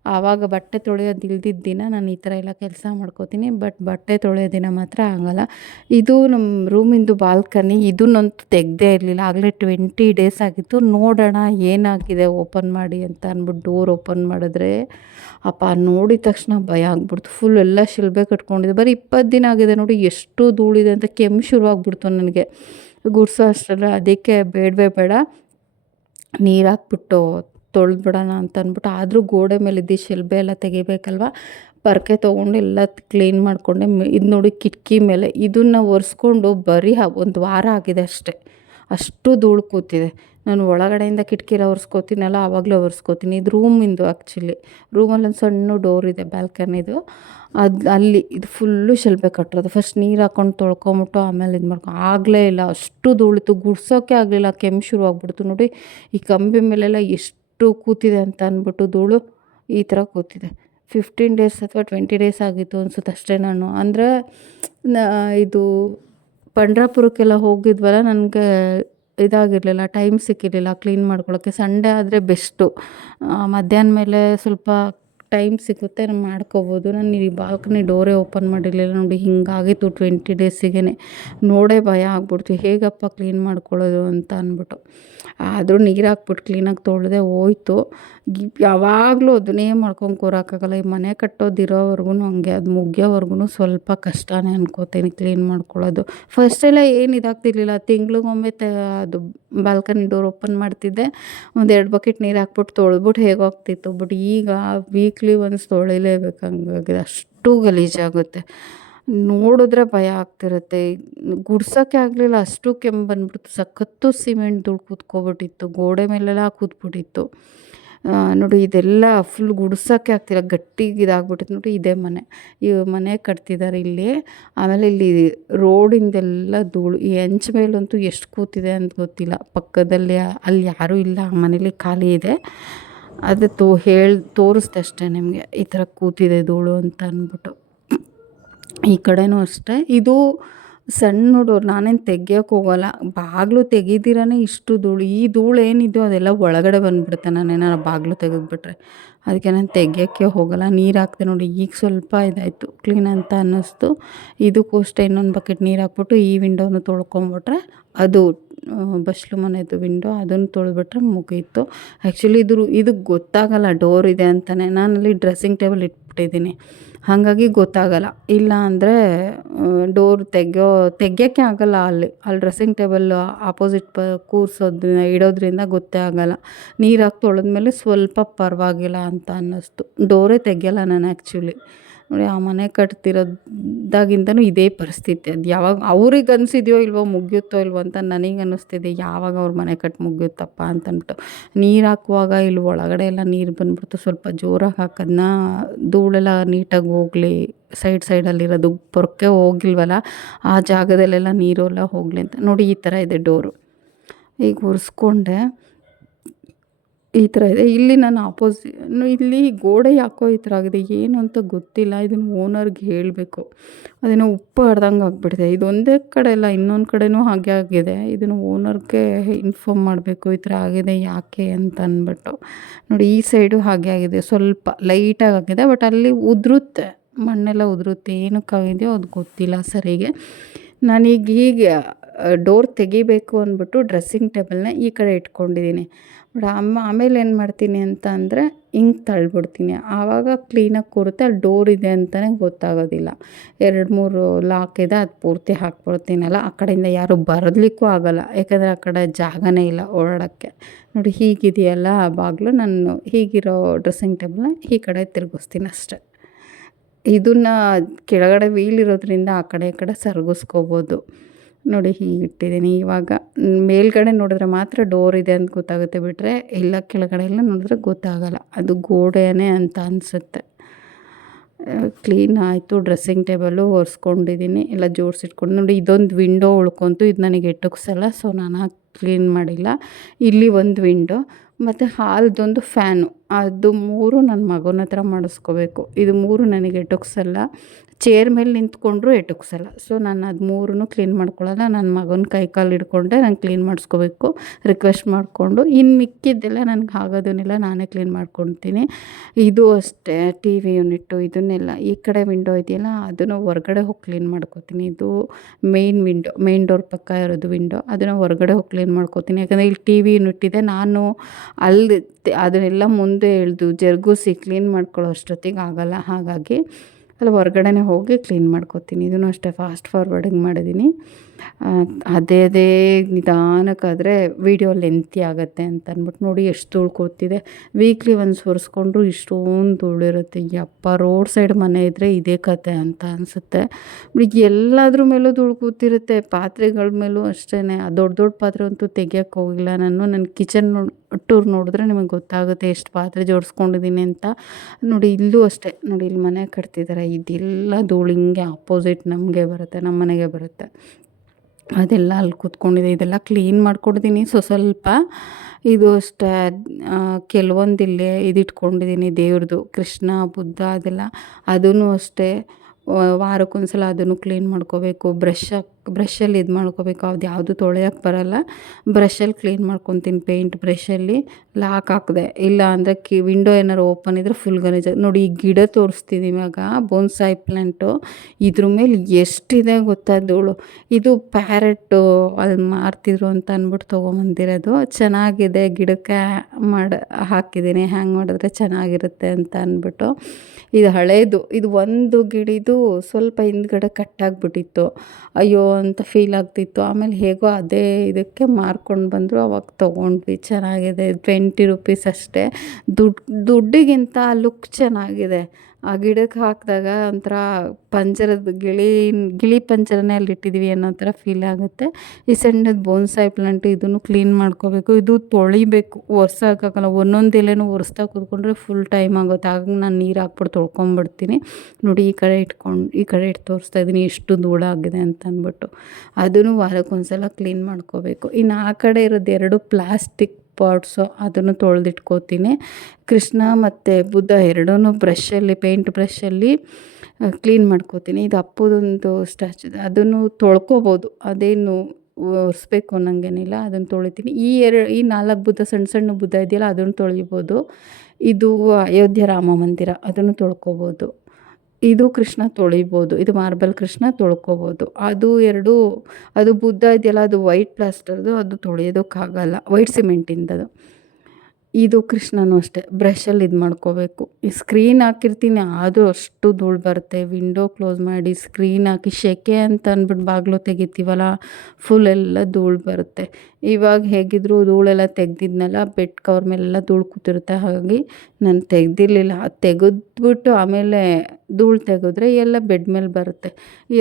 ಆವಾಗ ಬಟ್ಟೆ ತೊಳೆಯೋದು ಇಲ್ದಿದ್ದ ದಿನ ನಾನು ಈ ಥರ ಎಲ್ಲ ಕೆಲಸ ಮಾಡ್ಕೋತೀನಿ, ಬಟ್ ಬಟ್ಟೆ ತೊಳೆಯೋ ದಿನ ಮಾತ್ರ ಆಗಲ್ಲ. ಇದು ನಮ್ಮ ರೂಮಿಂದು ಬಾಲ್ಕನಿ, ಇದನ್ನಂತೂ ತೆಗ್ದೇ ಇರಲಿಲ್ಲ. ಆಗಲೇ ಟ್ವೆಂಟಿ ಡೇಸ್ ಆಗಿತ್ತು. ನೋಡೋಣ ಏನಾಗಿದೆ ಓಪನ್ ಮಾಡಿ ಅಂತ ಅಂದ್ಬಿಟ್ಟು ಡೋರ್ ಓಪನ್ ಮಾಡಿದ್ರೆ ಅಪ್ಪ ನೋಡಿದ ತಕ್ಷಣ ಭಯ ಆಗ್ಬಿಡ್ತು. ಫುಲ್ ಎಲ್ಲ ಶಿಲ್ಬೆ ಕಟ್ಕೊಂಡಿದ್ದೆ ಬರೀ ಇಪ್ಪತ್ತು ದಿನ ಆಗಿದೆ ನೋಡಿ ಎಷ್ಟು ಧೂಳಿದೆ ಅಂತ ಕೆಮ್ಮು ಶುರುವಾಗ್ಬಿಡ್ತು ನನಗೆ. ಗುಡ್ಸೋ ಅಷ್ಟಲ್ಲ ಅದಕ್ಕೆ ಬೇಡವೇ ಬೇಡ. ನೀರು ಹಾಕ್ಬಿಟ್ಟು ತೊಳೆದ್ಬಿಡೋಣ ಅಂತ ಅಂದ್ಬಿಟ್ಟು, ಆದರೂ ಗೋಡೆ ಮೇಲೆ ಇದ್ದಿದ್ದ ಶಿಲ್ಬೆ ಎಲ್ಲ ತೆಗಿಬೇಕಲ್ವ? ಪರ್ಕೆ ತೊಗೊಂಡು ಎಲ್ಲ ಕ್ಲೀನ್ ಮಾಡಿಕೊಂಡೆ ಇದು ನೋಡಿ ಕಿಟಕಿ ಮೇಲೆ ಇದನ್ನು ಒರೆಸ್ಕೊಂಡು ಬರೀ ಒಂದು ವಾರ ಆಗಿದೆ ಅಷ್ಟೇ. ಅಷ್ಟು ಧೂಳು ಕೂತಿದೆ. ನಾನು ಒಳಗಡೆಯಿಂದ ಕಿಟಕಿ ಎಲ್ಲ ಒರೆಸ್ಕೋತೀನಲ್ಲ, ಆವಾಗಲೇ ಒರೆಸ್ಕೋತೀನಿ. ಇದು ರೂಮಿಂದು ಆ್ಯಕ್ಚುಲಿ ರೂಮಲ್ಲಿ ಒಂದು ಸಣ್ಣ ಡೋರ್ ಇದೆ ಬ್ಯಾಲ್ಕನಿದು ಅದು ಅಲ್ಲಿ ಇದು ಫುಲ್ಲು ಶೆಲ್ಬೆ ಕಟ್ಟಿರೋದು ಫಸ್ಟ್ ನೀರು ಹಾಕ್ಕೊಂಡು ತೊಳ್ಕೊಂಬಿಟ್ಟು ಆಮೇಲೆ ಇದು ಮಾಡ್ಕೊ ಆಗಲೇ ಇಲ್ಲ. ಅಷ್ಟು ಧೂಳಿತು ಗುಡ್ಸೋಕ್ಕೆ ಆಗಲಿಲ್ಲ. ಕೆಮ್ಮು ಶುರು ಆಗ್ಬಿಡ್ತು. ನೋಡಿ, ಈ ಕಂಬಿ ಮೇಲೆಲ್ಲ ಎಷ್ಟು ಕೂತಿದೆ ಅಂತ ಅಂದ್ಬಿಟ್ಟು ಧೂಳು ಈ ಥರ ಕೂತಿದೆ. ಫಿಫ್ಟೀನ್ ಡೇಸ್ ಅಥವಾ ಟ್ವೆಂಟಿ ಡೇಸ್ ಆಗಿತ್ತು ಅನ್ಸುತ್ತೆ ಅಷ್ಟೇ ನಾನು. ಅಂದರೆ ಇದು ಪಂಡ್ರಾಪುರಕ್ಕೆಲ್ಲ ಹೋಗಿದ್ವಲ್ಲ, ನನಗೆ ಇದಾಗಿರಲಿಲ್ಲ ಟೈಮ್ ಸಿಕ್ಕಿರಲಿಲ್ಲ ಕ್ಲೀನ್ ಮಾಡ್ಕೊಳ್ಳೋಕ್ಕೆ ಸಂಡೇ ಆದರೆ ಬೆಸ್ಟು ಮಧ್ಯಾಹ್ನ ಮೇಲೆ ಸ್ವಲ್ಪ ಟೈಮ್ ಸಿಗುತ್ತೆ, ನಾನು ಮಾಡ್ಕೋಬೋದು. ನಾನು ಈ ಬಾಲ್ಕನಿ ಡೋರೇ ಓಪನ್ ಮಾಡಿರಲಿಲ್ಲ ನೋಡಿ, ಹಿಂಗಾಗಿತ್ತು ಟ್ವೆಂಟಿ ಡೇಸಿಗೆ ನೋಡೇ ಭಯ ಆಗ್ಬಿಡ್ತು, ಹೇಗಪ್ಪ ಕ್ಲೀನ್ ಮಾಡ್ಕೊಳ್ಳೋದು ಅಂತ ಅಂದ್ಬಿಟ್ಟು. ಆದರೂ ನೀರು ಹಾಕ್ಬಿಟ್ಟು ಕ್ಲೀನಾಗಿ ತೊಳೆದೆ ಹೋಯ್ತು. ಯಾವಾಗಲೂ ಅದನ್ನೇ ಮಾಡ್ಕೊಂಡು ಕೂರೋಕ್ಕಾಗಲ್ಲ. ಈ ಮನೆ ಕಟ್ಟೋದಿರೋವರೆಗೂ ಹಂಗೆ, ಅದು ಮುಗಿಯೋವರೆಗೂ ಸ್ವಲ್ಪ ಕಷ್ಟನೇ ಅನ್ಕೋತೀನಿ ಕ್ಲೀನ್ ಮಾಡ್ಕೊಳ್ಳೋದು. ಫಸ್ಟೆಲ್ಲ ಏನು ಇದಾಗ್ತಿರ್ಲಿಲ್ಲ, ತಿಂಗ್ಳಿಗೊಮ್ಮೆ ತ, ಅದು ಬಾಲ್ಕನಿ ಡೋರ್ ಓಪನ್ ಮಾಡ್ತಿದ್ದೆ. ಒಂದು ಎರಡು ಬಕೆಟ್ ನೀರು ಹಾಕ್ಬಿಟ್ಟು ತೊಳೆದ್ಬಿಟ್ಟು ಹೇಗೋಗ್ತಿತ್ತು ಬಟ್ ಈಗ ವೀಕ್ಲಿ ಒನ್ಸ್ ತೊಳಿಲೇಬೇಕು ಹಂಗಾಗಿದೆ ಅಷ್ಟು ಗಲೀಜಾಗುತ್ತೆ. ನೋಡಿದ್ರೆ ಭಯ ಆಗ್ತಿರುತ್ತೆ. ಗುಡ್ಸೋಕ್ಕೆ ಆಗಲಿಲ್ಲ, ಅಷ್ಟು ಕೆಮ್ಮು ಬಂದ್ಬಿಡ್ತು. ಸಖತ್ತು ಸಿಮೆಂಟ್ ಧೂಳು ಕೂತ್ಕೊಬಿಟ್ಟಿತ್ತು. ಗೋಡೆ ಮೇಲೆಲ್ಲ ಕೂತ್ಬಿಟ್ಟಿತ್ತು. ನೋಡಿ ಇದೆಲ್ಲ ಫುಲ್ ಗುಡ್ಸೋಕ್ಕೆ ಆಗ್ತಿಲ್ಲ. ಗಟ್ಟಿಗೆ ಇದಾಗ್ಬಿಟ್ಟಿತ್ತು. ನೋಡಿ ಇದೇ ಮನೆ. ಈ ಮನೆ ಕಟ್ತಿದ್ದಾರೆ ಇಲ್ಲಿ. ಆಮೇಲೆ ಇಲ್ಲಿ ರೋಡಿಂದೆಲ್ಲ ಧೂಳು. ಈ ಹೆಂಚ್ ಮೇಲಂತೂ ಎಷ್ಟು ಕೂತಿದೆ ಅಂತ ಗೊತ್ತಿಲ್ಲ. ಪಕ್ಕದಲ್ಲಿ ಅಲ್ಲಿ ಯಾರೂ ಇಲ್ಲ. ಆ ಮನೇಲಿ ಖಾಲಿ ಇದೆ. ಅದು ತೋ ಹೇಳಿ ತೋರಿಸ್ದೆ ಅಷ್ಟೇ ನಿಮಗೆ. ಈ ಥರ ಕೂತಿದೆ ಧೂಳು ಅಂತ ಅಂದ್ಬಿಟ್ಟು. ಈ ಕಡೆಯೂ ಅಷ್ಟೇ. ಇದು ಸಣ್ಣ ಹುಡುಗರು ನಾನೇನು ತೆಗಿಯೋಕೆ ಹೋಗೋಲ್ಲ. ಬಾಗಿಲು ತೆಗಿದಿರನೇ ಇಷ್ಟು ಧೂಳು. ಈ ಧೂಳು ಏನಿದೆಯೋ ಅದೆಲ್ಲ ಒಳಗಡೆ ಬಂದುಬಿಡುತ್ತೆ. ನಾನೇನಾರು ಬಾಗಿಲು ತೆಗೆದುಬಿಟ್ರೆ. ಅದಕ್ಕೆ ನಾನು ತೆಗಿಯೋಕ್ಕೆ ಹೋಗೋಲ್ಲ. ನೀರು ಹಾಕ್ತೆ ನೋಡಿ, ಈಗ ಸ್ವಲ್ಪ ಇದಾಯಿತು. ಕ್ಲೀನ್ ಅಂತ ಅನ್ನಿಸ್ತು. ಇದಕ್ಕೂ ಅಷ್ಟೇ ಇನ್ನೊಂದು ಬಕೆಟ್ ನೀರು ಹಾಕ್ಬಿಟ್ಟು ಈ ವಿಂಡೋನು ತೊಳ್ಕೊಂಬಿಟ್ರೆ ಅದು ಬಸ್ಲು ಮನೆದು ವಿಂಡೋ ಅದನ್ನು ತೊಳೆದ್ಬಿಟ್ರೆ ಮುಗೀತು. ಆ್ಯಕ್ಚುಲಿ ಇದು ಇದು ಗೊತ್ತಾಗಲ್ಲ ಡೋರ್ ಇದೆ ಅಂತಲೇ ನಾನಲ್ಲಿ ಡ್ರೆಸ್ಸಿಂಗ್ ಟೇಬಲ್ ಇಟ್ಬಿಟ್ಟಿದ್ದೀನಿ. ಹಾಗಾಗಿ ಗೊತ್ತಾಗಲ್ಲ. ಇಲ್ಲ ಅಂದರೆ ಡೋರ್ ತೆಗೆಯೋ ತೆಗಿಯೋಕ್ಕೆ ಆಗಲ್ಲ ಅಲ್ಲಿ. ಅಲ್ಲಿ ಡ್ರೆಸ್ಸಿಂಗ್ ಟೇಬಲ್ ಆಪೋಸಿಟ್ ಪ ಕೂರಿಸೋದ್ರಿಂದ, ಇಡೋದ್ರಿಂದ ಗೊತ್ತೇ ಆಗೋಲ್ಲ. ನೀರು ಹಾಕಿ ತೊಳೆದ್ಮೇಲೆ ಸ್ವಲ್ಪ ಪರವಾಗಿಲ್ಲ ಅಂತ ಅನ್ನಿಸ್ತು. ಡೋರೇ ತೆಗಿಯಲ್ಲ ನಾನು ಆ್ಯಕ್ಚುಲಿ ನೋಡಿ, ಆ ಮನೆ ಕಟ್ತಿರೋದಾಗಿಂದನೂ ಇದೇ ಪರಿಸ್ಥಿತಿ. ಅದು ಯಾವಾಗ ಅವ್ರಿಗೆ ಅನಿಸಿದೆಯೋ ಇಲ್ವೋ, ಮುಗಿಯುತ್ತೋ ಇಲ್ವೋ ಅಂತ ನನಗೆ ಅನ್ನಿಸ್ತಿದೆ ಯಾವಾಗ ಅವ್ರ ಮನೆ ಕಟ್ಟಿ ಮುಗಿಯುತ್ತಪ್ಪ ಅಂತಂದ್ಬಿಟ್ಟು. ನೀರು ಹಾಕುವಾಗ ಇಲ್ಲಿ ಒಳಗಡೆ ಎಲ್ಲ ನೀರು ಬಂದ್ಬಿಡ್ತು. ಸ್ವಲ್ಪ ಜೋರಾಗಿ ಹಾಕೋದನ್ನ ಧೂಳೆಲ್ಲ ನೀಟಾಗಿ ಹೋಗಲಿ. ಸೈಡ್ ಸೈಡಲ್ಲಿರೋದು ಪೊರಕ್ಕೆ ಹೋಗಿಲ್ವಲ್ಲ, ಆ ಜಾಗದಲ್ಲೆಲ್ಲ ನೀರು ಎಲ್ಲ ಹೋಗಲಿ ಅಂತ. ನೋಡಿ, ಈ ಥರ ಇದೆ ಡೋರು. ಈಗ ಒರೆಸ್ಕೊಂಡೆ. ಈ ಥರ ಇದೆ. ಇಲ್ಲಿ ನಾನು ಆಪೋಸಿ ಇಲ್ಲಿ ಗೋಡೆ ಯಾಕೋ ಈ ಥರ ಆಗಿದೆ, ಏನು ಅಂತ ಗೊತ್ತಿಲ್ಲ. ಇದನ್ನು ಓನರ್ಗೆ ಹೇಳಬೇಕು. ಅದೇನೋ ಉಪ್ಪು ಹಡ್ದಂಗೆ ಆಗಿಬಿಟ್ಟಿದೆ. ಇದೊಂದೇ ಕಡೆ ಅಲ್ಲ, ಇನ್ನೊಂದು ಕಡೆನೂ ಹಾಗೆ ಆಗಿದೆ. ಇದನ್ನು ಓನರ್ಗೆ ಇನ್ಫಾರ್ಮ್ ಮಾಡಬೇಕು, ಈ ಥರ ಆಗಿದೆ ಯಾಕೆ ಅಂತ ಅಂದ್ಬಿಟ್ಟು. ನೋಡಿ, ಈ ಸೈಡು ಹಾಗೆ ಆಗಿದೆ. ಸ್ವಲ್ಪ ಲೈಟಾಗಿ ಆಗಿದೆ ಬಟ್ ಅಲ್ಲಿ ಉದುರುತ್ತೆ. ಮಣ್ಣೆಲ್ಲ ಉದುರುತ್ತೆ. ಏನಕ್ಕಾಗಿದೆಯೋ ಅದು ಗೊತ್ತಿಲ್ಲ ಸರಿಗೆ. ನಾನೀಗ ಹೀಗೆ ಡೋರ್ ತೆಗಿಬೇಕು ಅಂದ್ಬಿಟ್ಟು ಡ್ರೆಸ್ಸಿಂಗ್ ಟೇಬಲ್ನ ಈ ಕಡೆ ಇಟ್ಕೊಂಡಿದ್ದೀನಿ. ಬಟ್ ಅಮ್ಮ ಆಮೇಲೆ ಏನು ಮಾಡ್ತೀನಿ ಅಂತ ಅಂದರೆ ಹಿಂಗೆ ತಳ್ಳಿಬಿಡ್ತೀನಿ ಆವಾಗ ಕ್ಲೀನಾಗಿ ಕೂರುತ್ತೆ, ಅಲ್ಲಿ ಡೋರ್ ಇದೆ ಅಂತಲೇ ಗೊತ್ತಾಗೋದಿಲ್ಲ. ಎರಡು ಮೂರು ಲಾಕ್ ಇದೆ, ಅದು ಪೂರ್ತಿ ಹಾಕ್ಬಿಡ್ತೀನಲ್ಲ, ಆ ಕಡೆಯಿಂದ ಯಾರು ಬರಲಿಕ್ಕೂ ಆಗೋಲ್ಲ. ಯಾಕಂದರೆ ಆ ಕಡೆ ಜಾಗನೇ ಇಲ್ಲ ಓಡಾಡೋಕ್ಕೆ. ನೋಡಿ, ಹೀಗಿದೆಯಲ್ಲ ಆ ಬಾಗಿಲು, ನಾನು ಹೀಗಿರೋ ಡ್ರೆಸ್ಸಿಂಗ್ ಟೇಬಲ್ನ ಈ ಕಡೆ ತಿರುಗಿಸ್ತೀನಿ ಅಷ್ಟೆ. ಇದನ್ನು ಕೆಳಗಡೆ ವೀಲ್ ಇರೋದ್ರಿಂದ ಆ ಕಡೆ ಈ ಕಡೆ ಸರಿಗಿಸ್ಕೋಬೋದು. ನೋಡಿ ಹೀಗೆ ಇಟ್ಟಿದ್ದೀನಿ. ಇವಾಗ ಮೇಲ್ಗಡೆ ನೋಡಿದ್ರೆ ಮಾತ್ರ ಡೋರ್ ಇದೆ ಅಂತ ಗೊತ್ತಾಗುತ್ತೆ ಬಿಟ್ಟರೆ ಇಲ್ಲ ಕೆಳಗಡೆ ಎಲ್ಲ ನೋಡಿದ್ರೆ ಗೊತ್ತಾಗಲ್ಲ. ಅದು ಗೋಡೆಯೇ ಅಂತ ಅನಿಸುತ್ತೆ. ಕ್ಲೀನ್ ಆಯಿತು. ಡ್ರೆಸ್ಸಿಂಗ್ ಟೇಬಲು ಒರೆಸ್ಕೊಂಡಿದ್ದೀನಿ ಎಲ್ಲ ಜೋಡಿಸಿಟ್ಕೊಂಡು ನೋಡಿ ಇದೊಂದು ವಿಂಡೋ ಉಳ್ಕೊಂತು ಇದು ನನಗೆ ಎಟ್ಟುಕ್ಸಲ್ಲ ಸೊ ನಾನು ಕ್ಲೀನ್ ಮಾಡಿಲ್ಲ. ಇಲ್ಲಿ ಒಂದು ವಿಂಡೋ ಮತ್ತು ಹಾಲ್ದೊಂದು ಫ್ಯಾನು ಅದು ಮೂರು ನನ್ನ ಮಗನ ಹತ್ರ ಮಾಡಿಸ್ಕೋಬೇಕು. ಇದು ಮೂರು ನನಗೆ ಎಟುಕ್ಸಲ್ಲ. ಚೇರ್ ಮೇಲೆ ನಿಂತ್ಕೊಂಡ್ರು ಎಟುಕ್ಸಲ್ಲ. ಸೊ ನಾನು ಅದು ಮೂರನ್ನು ಕ್ಲೀನ್ ಮಾಡ್ಕೊಳ್ಳಲ್ಲ ನನ್ನ ಮಗನ ಕೈ ಕಾಲು ಹಿಡ್ಕೊಂಡೆ ನಾನು ಕ್ಲೀನ್ ಮಾಡಿಸ್ಕೋಬೇಕು ರಿಕ್ವೆಸ್ಟ್ ಮಾಡಿಕೊಂಡು. ಇನ್ನು ಮಿಕ್ಕಿದ್ದೆಲ್ಲ ನನಗೆ ಆಗೋದನ್ನೆಲ್ಲ ನಾನೇ ಕ್ಲೀನ್ ಮಾಡ್ಕೊತೀನಿ. ಇದು ಅಷ್ಟೇ ಟಿ ವಿ ಯೂನಿಟ್ಟು ಇದನ್ನೆಲ್ಲ. ಈ ಕಡೆ ವಿಂಡೋ ಇದೆಯಲ್ಲ, ಅದನ್ನು ಹೊರಗಡೆ ಹೋಗಿ ಕ್ಲೀನ್ ಮಾಡ್ಕೋತೀನಿ. ಇದು ಮೇಯ್ನ್ ವಿಂಡೋ ಮೇಯ್ನ್ ಡೋರ್ ಪಕ್ಕ ಇರೋದು ವಿಂಡೋ ಅದನ್ನು ಹೊರಗಡೆ ಹೋಗಿ ಕ್ಲೀನ್ ಮಾಡ್ಕೋತೀನಿ. ಯಾಕಂದರೆ ಇಲ್ಲಿ ಟಿ ವಿ ಯೂನಿಟ್ ಇದೆ. ನಾನು ಅಲ್ಲಿ ಅದನ್ನೆಲ್ಲ ಮುಂದೆ ಎಳೆದು, ಜರುಗಿಸಿ ಕ್ಲೀನ್ ಮಾಡ್ಕೊಳ್ಳೋ ಅಷ್ಟೊತ್ತಿಗೆ ಆಗೋಲ್ಲ. ಹಾಗಾಗಿ ಅಲ್ಲಿ ಹೊರಗಡೆನೇ ಹೋಗಿ ಕ್ಲೀನ್ ಮಾಡ್ಕೋತೀನಿ. ಇದನ್ನು ಅಷ್ಟೇ ಫಾಸ್ಟ್ ಫಾರ್ವರ್ಡಿಂಗ್ ಮಾಡಿದ್ದೀನಿ ಅದೇ ಅದೇ ನಿಧಾನಕ್ಕಾದರೆ ವೀಡಿಯೋ ಲೆಂತಿ ಆಗುತ್ತೆ ಅಂತ ಅಂದ್ಬಿಟ್ಟು ನೋಡಿ ಎಷ್ಟು ಧೂಳು ಕೂತಿದೆ ವೀಕ್ಲಿ ಒಂದು ಒರೆಸ್ಕೊಂಡ್ರು ಇಷ್ಟೊಂದು ಧೂಳು ಇರುತ್ತೆ ಯಪ್ಪ ರೋಡ್ ಸೈಡ್ ಮನೆ ಇದ್ದರೆ ಇದೇ ಕತೆ ಅಂತ ಅನಿಸುತ್ತೆ. ಬಟ್ ಎಲ್ಲಾದ್ರ ಮೇಲೂ ಧೂಳು ಕೂತಿರುತ್ತೆ ಪಾತ್ರೆಗಳ ಮೇಲೂ ಅಷ್ಟೇ ಆ ದೊಡ್ಡ ದೊಡ್ಡ ಪಾತ್ರೆ ಅಂತೂ ತೆಗಿಯೋಕ್ಕೆ ಹೋಗಿಲ್ಲ. ನಾನು ನನ್ನ ಕಿಚನ್ ಟೂರ್ ನೋಡಿದ್ರೆ ನಿಮಗೆ ಗೊತ್ತಾಗುತ್ತೆ ಎಷ್ಟು ಪಾತ್ರೆ ಜೋಡಿಸ್ಕೊಂಡಿದ್ದೀನಿ ಅಂತ. ನೋಡಿ ಇಲ್ಲೂ ಅಷ್ಟೇ. ನೋಡಿ ಇಲ್ಲಿ ಮನೆ ಕಟ್ತಿದ್ದಾರೆ ಇದೆಲ್ಲ ಧೂಳು ಹಿಂಗೆ ಅಪೋಸಿಟ್ ನಮಗೆ ಬರುತ್ತೆ ನಮ್ಮ ಮನೆಗೆ ಬರುತ್ತೆ. ಅದೆಲ್ಲ ಅಲ್ಲಿ ಕೂತ್ಕೊಂಡಿದೆ ಇದೆಲ್ಲ ಕ್ಲೀನ್ ಮಾಡ್ಕೊಡ್ತೀನಿ. ಸೊ ಸ್ವಲ್ಪ ಇದು ಅಷ್ಟೇ ಕೆಲವೊಂದು ಇದಿಟ್ಕೊಂಡಿದ್ದೀನಿ ದೇವ್ರದ್ದು ಕೃಷ್ಣ, ಬುದ್ಧ ಅದೆಲ್ಲ. ಅದೂ ಅಷ್ಟೇ ವಾರಕ್ಕೊಂದ್ಸಲ ಅದನ್ನು ಕ್ಲೀನ್ ಮಾಡ್ಕೋಬೇಕು. ಬ್ರಷ್ ಬ್ರಷಲ್ಲಿ ಇದು ಮಾಡ್ಕೋಬೇಕು. ಅದು ಯಾವುದು ತೊಳೆಯೋಕ್ಕೆ ಬರೋಲ್ಲ. ಬ್ರಷಲ್ಲಿ ಕ್ಲೀನ್ ಮಾಡ್ಕೊತೀನಿ ಪೇಂಟ್ ಬ್ರಷಲ್ಲಿ. ಲಾಕ್ ಹಾಕಿದೆ. ಇಲ್ಲ ಅಂದರೆ ಕಿ ವಿಂಡೋ ಏನಾರು ಓಪನ್ ಇದ್ದರೆ ಫುಲ್ ಗಲೀಜ್ ನೋಡಿ ಈ ಗಿಡ ತೋರಿಸ್ತೀನಿ ಇವಾಗ ಬೋನ್ಸಾಯಿ ಪ್ಲ್ಯಾಂಟು ಇದ್ರ ಮೇಲೆ ಎಷ್ಟಿದೆ ಗೊತ್ತಾ ಧೂಳು. ಇದು ಪ್ಯಾರೆಟ್ಟು ಅಲ್ಲಿ ಮಾರ್ತಿದ್ರು ಅಂತ ಅಂದ್ಬಿಟ್ಟು ತೊಗೊಂಬಂದಿರೋದು. ಚೆನ್ನಾಗಿದೆ ಗಿಡಕ್ಕೆ ಮಾಡಿ, ಹಾಕಿದ್ದೀನಿ. ಹ್ಯಾಂಗ್ ಮಾಡಿದ್ರೆ ಚೆನ್ನಾಗಿರುತ್ತೆ ಅಂತ ಅಂದ್ಬಿಟ್ಟು ಇದು ಹಳೇದು. ಇದು ಒಂದು ಗಿಡಿದು ಸ್ವಲ್ಪ ಹಿಂದ್ಗಡೆ ಕಟ್ಟಾಗ್ಬಿಟ್ಟಿತ್ತು ಅಯ್ಯೋ ಅಂತ ಫೀಲ್ ಆಗ್ತಿತ್ತು. ಆಮೇಲೆ ಹೇಗೋ ಅದೇ ಇದಕ್ಕೆ ಮಾರ್ಕೊಂಡು ಬಂದರು. ಅವಾಗ ತೊಗೊಂಡ್ವಿ. ಚೆನ್ನಾಗಿದೆ. ಟ್ವೆಂಟಿ ರುಪೀಸ್ ಅಷ್ಟೇ. ದುಡ್ಡು ದುಡ್ಡಿಗಿಂತ ಲುಕ್ ಚೆನ್ನಾಗಿದೆ. ಆ ಗಿಡಕ್ಕೆ ಹಾಕಿದಾಗ ಒಂಥರ ಪಂಜರದ ಗಿಳಿ ಗಿಳಿ ಪಂಜರನೇ ಅಲ್ಲಿ ಇಟ್ಟಿದ್ದೀವಿ ಅನ್ನೋ ಥರ ಫೀಲ್ ಆಗುತ್ತೆ. ಈ ಸಣ್ಣದ ಬೋನ್ಸಾಯಿ ಪ್ಲಾಂಟ್ ಇದನ್ನು ಕ್ಲೀನ್ ಮಾಡ್ಕೋಬೇಕು. ಇದು ತೊಳಿಬೇಕು. ಒರ್ಸೋಕ್ಕಾಗಲ್ಲ ಒಂದೊಂದು ಎಲೆನೂ ಒರೆಸ್ತಾ ಕೂತ್ಕೊಂಡ್ರೆ ಫುಲ್ ಟೈಮ್ ಆಗುತ್ತೆ. ಆಗ ನಾನು ನೀರು ಹಾಕ್ಬಿಟ್ಟು ತೊಳ್ಕೊಂಬಿಡ್ತೀನಿ. ನೋಡಿ, ಈ ಕಡೆ ಇಟ್ಕೊಂಡು, ಈ ಕಡೆ ಇಟ್ಟು ತೋರಿಸ್ತಾ ಇದ್ದೀನಿ ಎಷ್ಟು ಆಗಿದೆ ಅಂತ ಅಂದ್ಬಿಟ್ಟು. ಅದನ್ನು ವಾರಕ್ಕೊಂದ್ಸಲ ಕ್ಲೀನ್ ಮಾಡ್ಕೋಬೇಕು. ಇನ್ನು ಆ ಕಡೆ ಇರೋದು ಎರಡು ಪ್ಲಾಸ್ಟಿಕ್ ಪಾಟ್ಸು ಅದನ್ನು ತೊಳೆದಿಟ್ಕೋತೀನಿ. ಕೃಷ್ಣ ಮತ್ತು ಬುದ್ಧ ಎರಡೂ ಬ್ರಷಲ್ಲಿ ಪೇಂಟ್ ಬ್ರಷಲ್ಲಿ ಕ್ಲೀನ್ ಮಾಡ್ಕೋತೀನಿ. ಇದು ಅಪ್ಪದೊಂದು ಸ್ಟ್ಯಾಚು. ಅದನ್ನು ತೊಳ್ಕೊಬೋದು. ಅದೇನು ಒರೆಸ್ಬೇಕು ಅನ್ನಂಗೇನಿಲ್ಲ, ಅದನ್ನು ತೊಳಿತೀನಿ. ಈ ಎರಡು ಈ ನಾಲ್ಕು ಬುದ್ಧ ಸಣ್ಣ ಸಣ್ಣ ಬುದ್ಧ ಇದೆಯಲ್ಲ, ಅದನ್ನು ತೊಳಿಬೋದು. ಇದು ಅಯೋಧ್ಯೆ ರಾಮ ಮಂದಿರ, ಅದನ್ನು ತೊಳ್ಕೊಬೋದು. ಇದು ಕೃಷ್ಣ ತೊಳಿಬೋದು, ಇದು ಮಾರ್ಬಲ್ ಕೃಷ್ಣ ತೊಳ್ಕೊಬೋದು. ಅದು ಎರಡು, ಅದು ಬುದ್ಧ ಇದೆಯಲ್ಲ, ಅದು ವೈಟ್ ಪ್ಲಾಸ್ಟರ್ದು, ಅದು ತೊಳೆಯೋದಕ್ಕಾಗಲ್ಲ, ವೈಟ್ ಸಿಮೆಂಟಿಂದದು. ಇದು ಕೃಷ್ಣನೂ ಅಷ್ಟೇ, ಬ್ರಷಲ್ಲಿ ಇದು ಮಾಡ್ಕೋಬೇಕು. ಈ ಸ್ಕ್ರೀನ್ ಹಾಕಿರ್ತೀನಿ, ಆದರೂ ಅಷ್ಟು ಧೂಳು ಬರುತ್ತೆ. ವಿಂಡೋ ಕ್ಲೋಸ್ ಮಾಡಿ ಸ್ಕ್ರೀನ್ ಹಾಕಿ ಶೆಕೆ ಅಂತ ಅಂದ್ಬಿಟ್ಟು ಬಾಗಿಲು ತೆಗಿತೀವಲ್ಲ, ಫುಲ್ ಎಲ್ಲ ಧೂಳು ಬರುತ್ತೆ. ಇವಾಗ ಹೇಗಿದ್ರು ಧೂಳೆಲ್ಲ ತೆಗ್ದಿದ್ನಲ್ಲ, ಬೆಡ್ ಕವರ್ ಮೇಲೆಲ್ಲ ಧೂಳು ಕೂತಿರುತ್ತೆ, ಹಾಗಾಗಿ ನಾನು ತೆಗ್ದಿರಲಿಲ್ಲ. ಅದು ತೆಗೆದ್ಬಿಟ್ಟು ಆಮೇಲೆ ಧೂಳು ತೆಗೆದ್ರೆ ಎಲ್ಲ ಬೆಡ್ ಮೇಲೆ ಬರುತ್ತೆ.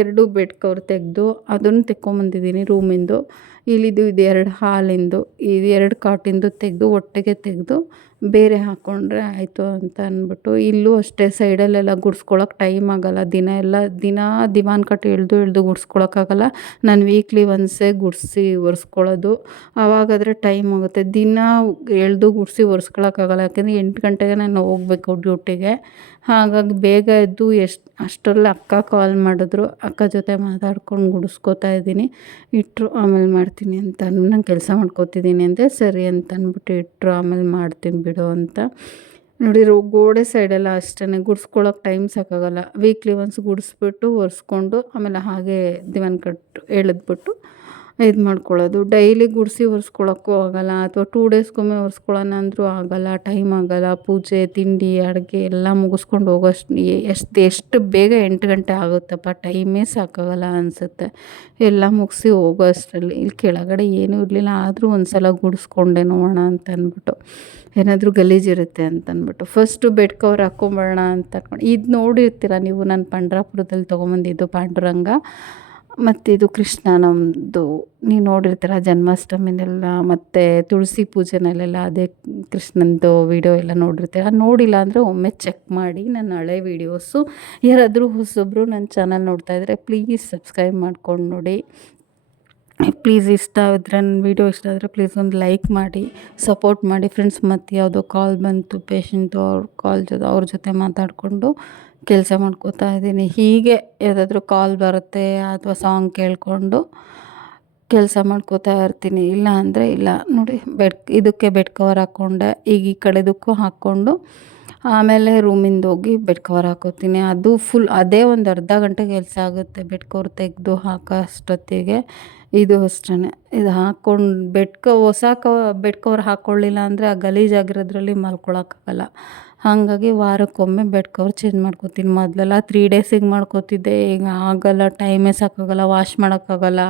ಎರಡು ಬೆಡ್ ಕವರ್ ತೆಗೆದು ಅದನ್ನು ತೆಕ್ಕೊಂಬಂದಿದ್ದೀನಿ ರೂಮಿಂದು. ಇಲ್ಲಿದು ಇದು ಎರಡು ಹಾಲಿಂದು, ಇದು ಎರಡು ಕಾಟಿಂದು ತೆಗೆದು, ಒಟ್ಟಿಗೆ ತೆಗೆದು ಬೇರೆ ಹಾಕ್ಕೊಂಡ್ರೆ ಆಯಿತು ಅಂತ ಅಂದ್ಬಿಟ್ಟು ಇಲ್ಲೂ ಅಷ್ಟೇ ಸೈಡಲ್ಲೆಲ್ಲ ಗುಡ್ಸ್ಕೊಳಕ್ಕೆ ಟೈಮ್ ಆಗೋಲ್ಲ. ದಿನ ಎಲ್ಲ ದಿನ ದಿವಾನ್ ಕಟ್ಟು ಎಳೆದು ಎಳೆದು ಗುಡ್ಸ್ಕೊಳಕ್ಕಾಗಲ್ಲ ನಾನು ವೀಕ್ಲಿ ಒನ್ಸೇ ಗುಡಿಸಿ ಒರೆಸ್ಕೊಳ್ಳೋದು ಆವಾಗಾದರೆ ಟೈಮ್ ಆಗುತ್ತೆ. ದಿನ ಎಳೆದು ಗುಡಿಸಿ ಒರೆಸ್ಕೊಳಕ್ಕಾಗಲ್ಲ ಯಾಕೆಂದರೆ ಎಂಟು ಗಂಟೆಗೆ ನಾನು ಹೋಗ್ಬೇಕು ಡ್ಯೂಟಿಗೆ ಹಾಗಾಗಿ ಬೇಗ ಎದ್ದು ಎಷ್ಟು, ಅಷ್ಟರಲ್ಲಿ ಅಕ್ಕ ಕಾಲ್ ಮಾಡಿದ್ರು. ಅಕ್ಕ ಜೊತೆ ಮಾತಾಡ್ಕೊಂಡು ಗುಡಿಸ್ಕೊತಾ ಇದ್ದೀನಿ. ಇಟ್ಟರು ಆಮೇಲೆ ಮಾಡ್ತೀನಿ ಅಂತ ನಾನು ಕೆಲಸ ಮಾಡ್ಕೋತಿದ್ದೀನಿ ಅಂದರೆ ಸರಿ ಅಂತ ಅಂದ್ಬಿಟ್ಟು ಇಟ್ಟರು ಆಮೇಲೆ ಮಾಡ್ತೀನಿ ಬಿಡು ಅಂತ. ನೋಡಿರೋ ಗೋಡೆ ಸೈಡೆಲ್ಲ ಅಷ್ಟೇ ಗುಡ್ಸ್ಕೊಳಕ್ಕೆ ಟೈಮ್ ಸಾಕಾಗಲ್ಲ. ವೀಕ್ಲಿ ಒನ್ಸ್ ಗುಡಿಸ್ಬಿಟ್ಟು ಒರೆಸ್ಕೊಂಡು, ಆಮೇಲೆ ಹಾಗೆ ದಿವಾನ್ ಕಟ್ಟು ಎಳೆದ್ಬಿಟ್ಟು ಇದು ಮಾಡ್ಕೊಳ್ಳೋದು. ಡೈಲಿ ಗುಡಿಸಿ ಒರೆಸ್ಕೊಳಕ್ಕೂ ಆಗೋಲ್ಲ ಅಥವಾ ಟೂ ಡೇಸ್ಗೊಮ್ಮೆ ಒರೆಸ್ಕೊಳ್ಳೋಣ ಅಂದರೂ ಆಗೋಲ್ಲ, ಟೈಮ್ ಆಗೋಲ್ಲ, ಪೂಜೆ, ತಿಂಡಿ, ಅಡುಗೆ ಎಲ್ಲ ಮುಗಿಸ್ಕೊಂಡು ಹೋಗೋಷ್ಟು ಎಷ್ಟು ಎಷ್ಟು ಬೇಗ ಎಂಟು ಗಂಟೆ ಆಗುತ್ತಪ್ಪ, ಟೈಮೇ ಸಾಕಾಗಲ್ಲ ಅನಿಸುತ್ತೆ. ಎಲ್ಲ ಮುಗಿಸಿ ಹೋಗೋ ಅಷ್ಟರಲ್ಲಿ ಇಲ್ಲಿ ಕೆಳಗಡೆ ಏನೂ ಇರಲಿಲ್ಲ, ಆದರೂ ಒಂದು ಸಲ ಗುಡಿಸ್ಕೊಂಡೆ ನೋಡೋಣ ಅಂತ ಅಂದ್ಬಿಟ್ಟು ಏನಾದರೂ ಗಲೀಜಿರುತ್ತೆ ಅಂತ ಅಂದ್ಬಿಟ್ಟು ಫಸ್ಟು ಬೆಡ್ ಕವರ್ ಹಾಕ್ಕೊಂಬರೋಣ ಅಂತ ಇದು ನೋಡಿರ್ತೀರ ನೀವು ನಾನು ಪಂಡ್ರಾಪುರದಲ್ಲಿ ತೊಗೊಂಬಂದಿದ್ದು ಪಾಂಡುರಂಗ? ಮತ್ತು ಇದು ಕೃಷ್ಣ ನಮ್ಮದು ನೀವು ನೋಡಿರ್ತೀರ ಜನ್ಮಾಷ್ಟಮಿನೆಲ್ಲ, ಮತ್ತು ತುಳಸಿ ಪೂಜೆನಲ್ಲೆಲ್ಲ ಅದೇ ಕೃಷ್ಣಂದು ವೀಡಿಯೋ ಎಲ್ಲ ನೋಡಿರ್ತೀರ. ನೋಡಿಲ್ಲ ಅಂದರೆ ಒಮ್ಮೆ ಚೆಕ್ ಮಾಡಿ, ನನ್ನ ಹಳೆ ವೀಡಿಯೋಸು ಯಾರಾದರೂ ಹೊಸೊಬ್ಬರು ನನ್ನ ಚಾನಲ್ ನೋಡ್ತಾ ಇದ್ದರೆ ಪ್ಲೀಸ್ ಸಬ್ಸ್ಕ್ರೈಬ್ ಮಾಡ್ಕೊಂಡು ನೋಡಿ. ಪ್ಲೀಸ್ ಇಷ್ಟ ಆದರೆ ನನ್ನ ವೀಡಿಯೋ ಇಷ್ಟ ಆದರೆ ಪ್ಲೀಸ್ ಒಂದು ಲೈಕ್ ಮಾಡಿ ಸಪೋರ್ಟ್ ಮಾಡಿ. ಫ್ರೆಂಡ್ಸ್ ಮತ್ತು ಯಾವುದೋ ಕಾಲ್ ಬಂತು ಪೇಷಂಟು ಅವ್ರ ಕಾಲ್ ಜೊತೆ, ಅವ್ರ ಜೊತೆ ಮಾತಾಡಿಕೊಂಡು ಕೆಲಸ ಮಾಡ್ಕೋತಾ ಇದ್ದೀನಿ. ಹೀಗೆ ಯಾವುದಾದ್ರೂ ಕಾಲ್ ಬರುತ್ತೆ ಅಥವಾ ಸಾಂಗ್ ಕೇಳಿಕೊಂಡು ಕೆಲಸ ಮಾಡ್ಕೋತಾ ಇರ್ತೀನಿ. ಇಲ್ಲ ಅಂದರೆ ಇಲ್ಲ. ನೋಡಿ ಬೆಡ್ ಇದಕ್ಕೆ ಬೆಡ್ ಕವರ್ ಹಾಕ್ಕೊಂಡೆ. ಈಗ ಈ ಕಡೆದಕ್ಕೂ ಹಾಕ್ಕೊಂಡು ಆಮೇಲೆ ರೂಮಿಂದ ಹೋಗಿ ಬೆಡ್ ಕವರ್ ಹಾಕೋತೀನಿ. ಅದು ಫುಲ್ ಅದೇ ಒಂದು ಅರ್ಧ ಗಂಟೆ ಕೆಲಸ ಆಗುತ್ತೆ. ಬೆಡ್ ಕವರ್ ತೆಗೆದು ಹಾಕೋ ಅಷ್ಟೊತ್ತಿಗೆ. ಇದು ಅಷ್ಟೇ ಇದು ಹಾಕ್ಕೊಂಡು ಬೆಡ್ ಕ ಹೊಸ ಕವ ಬೆಡ್ ಕವರ್ ಹಾಕ್ಕೊಳ್ಳಿಲ್ಲ ಅಂದರೆ ಆ ಗಲೀಜಾಗಿರೋದ್ರಲ್ಲಿ ಮಲ್ಕೊಳಕ್ಕಾಗಲ್ಲ. ಹಾಗಾಗಿ ವಾರಕ್ಕೊಮ್ಮೆ ಬೆಡ್ ಕವರ್ ಚೇಂಜ್ ಮಾಡ್ಕೊತೀನಿ. ಮೊದಲೆಲ್ಲ ತ್ರೀ ಡೇಸಿಗೆ ಮಾಡ್ಕೋತಿದ್ದೆ. ಈಗ ಆಗೋಲ್ಲ ಟೈಮೇ ಸಾಕಾಗಲ್ಲ ವಾಶ್ ಮಾಡೋಕ್ಕಾಗಲ್ಲ.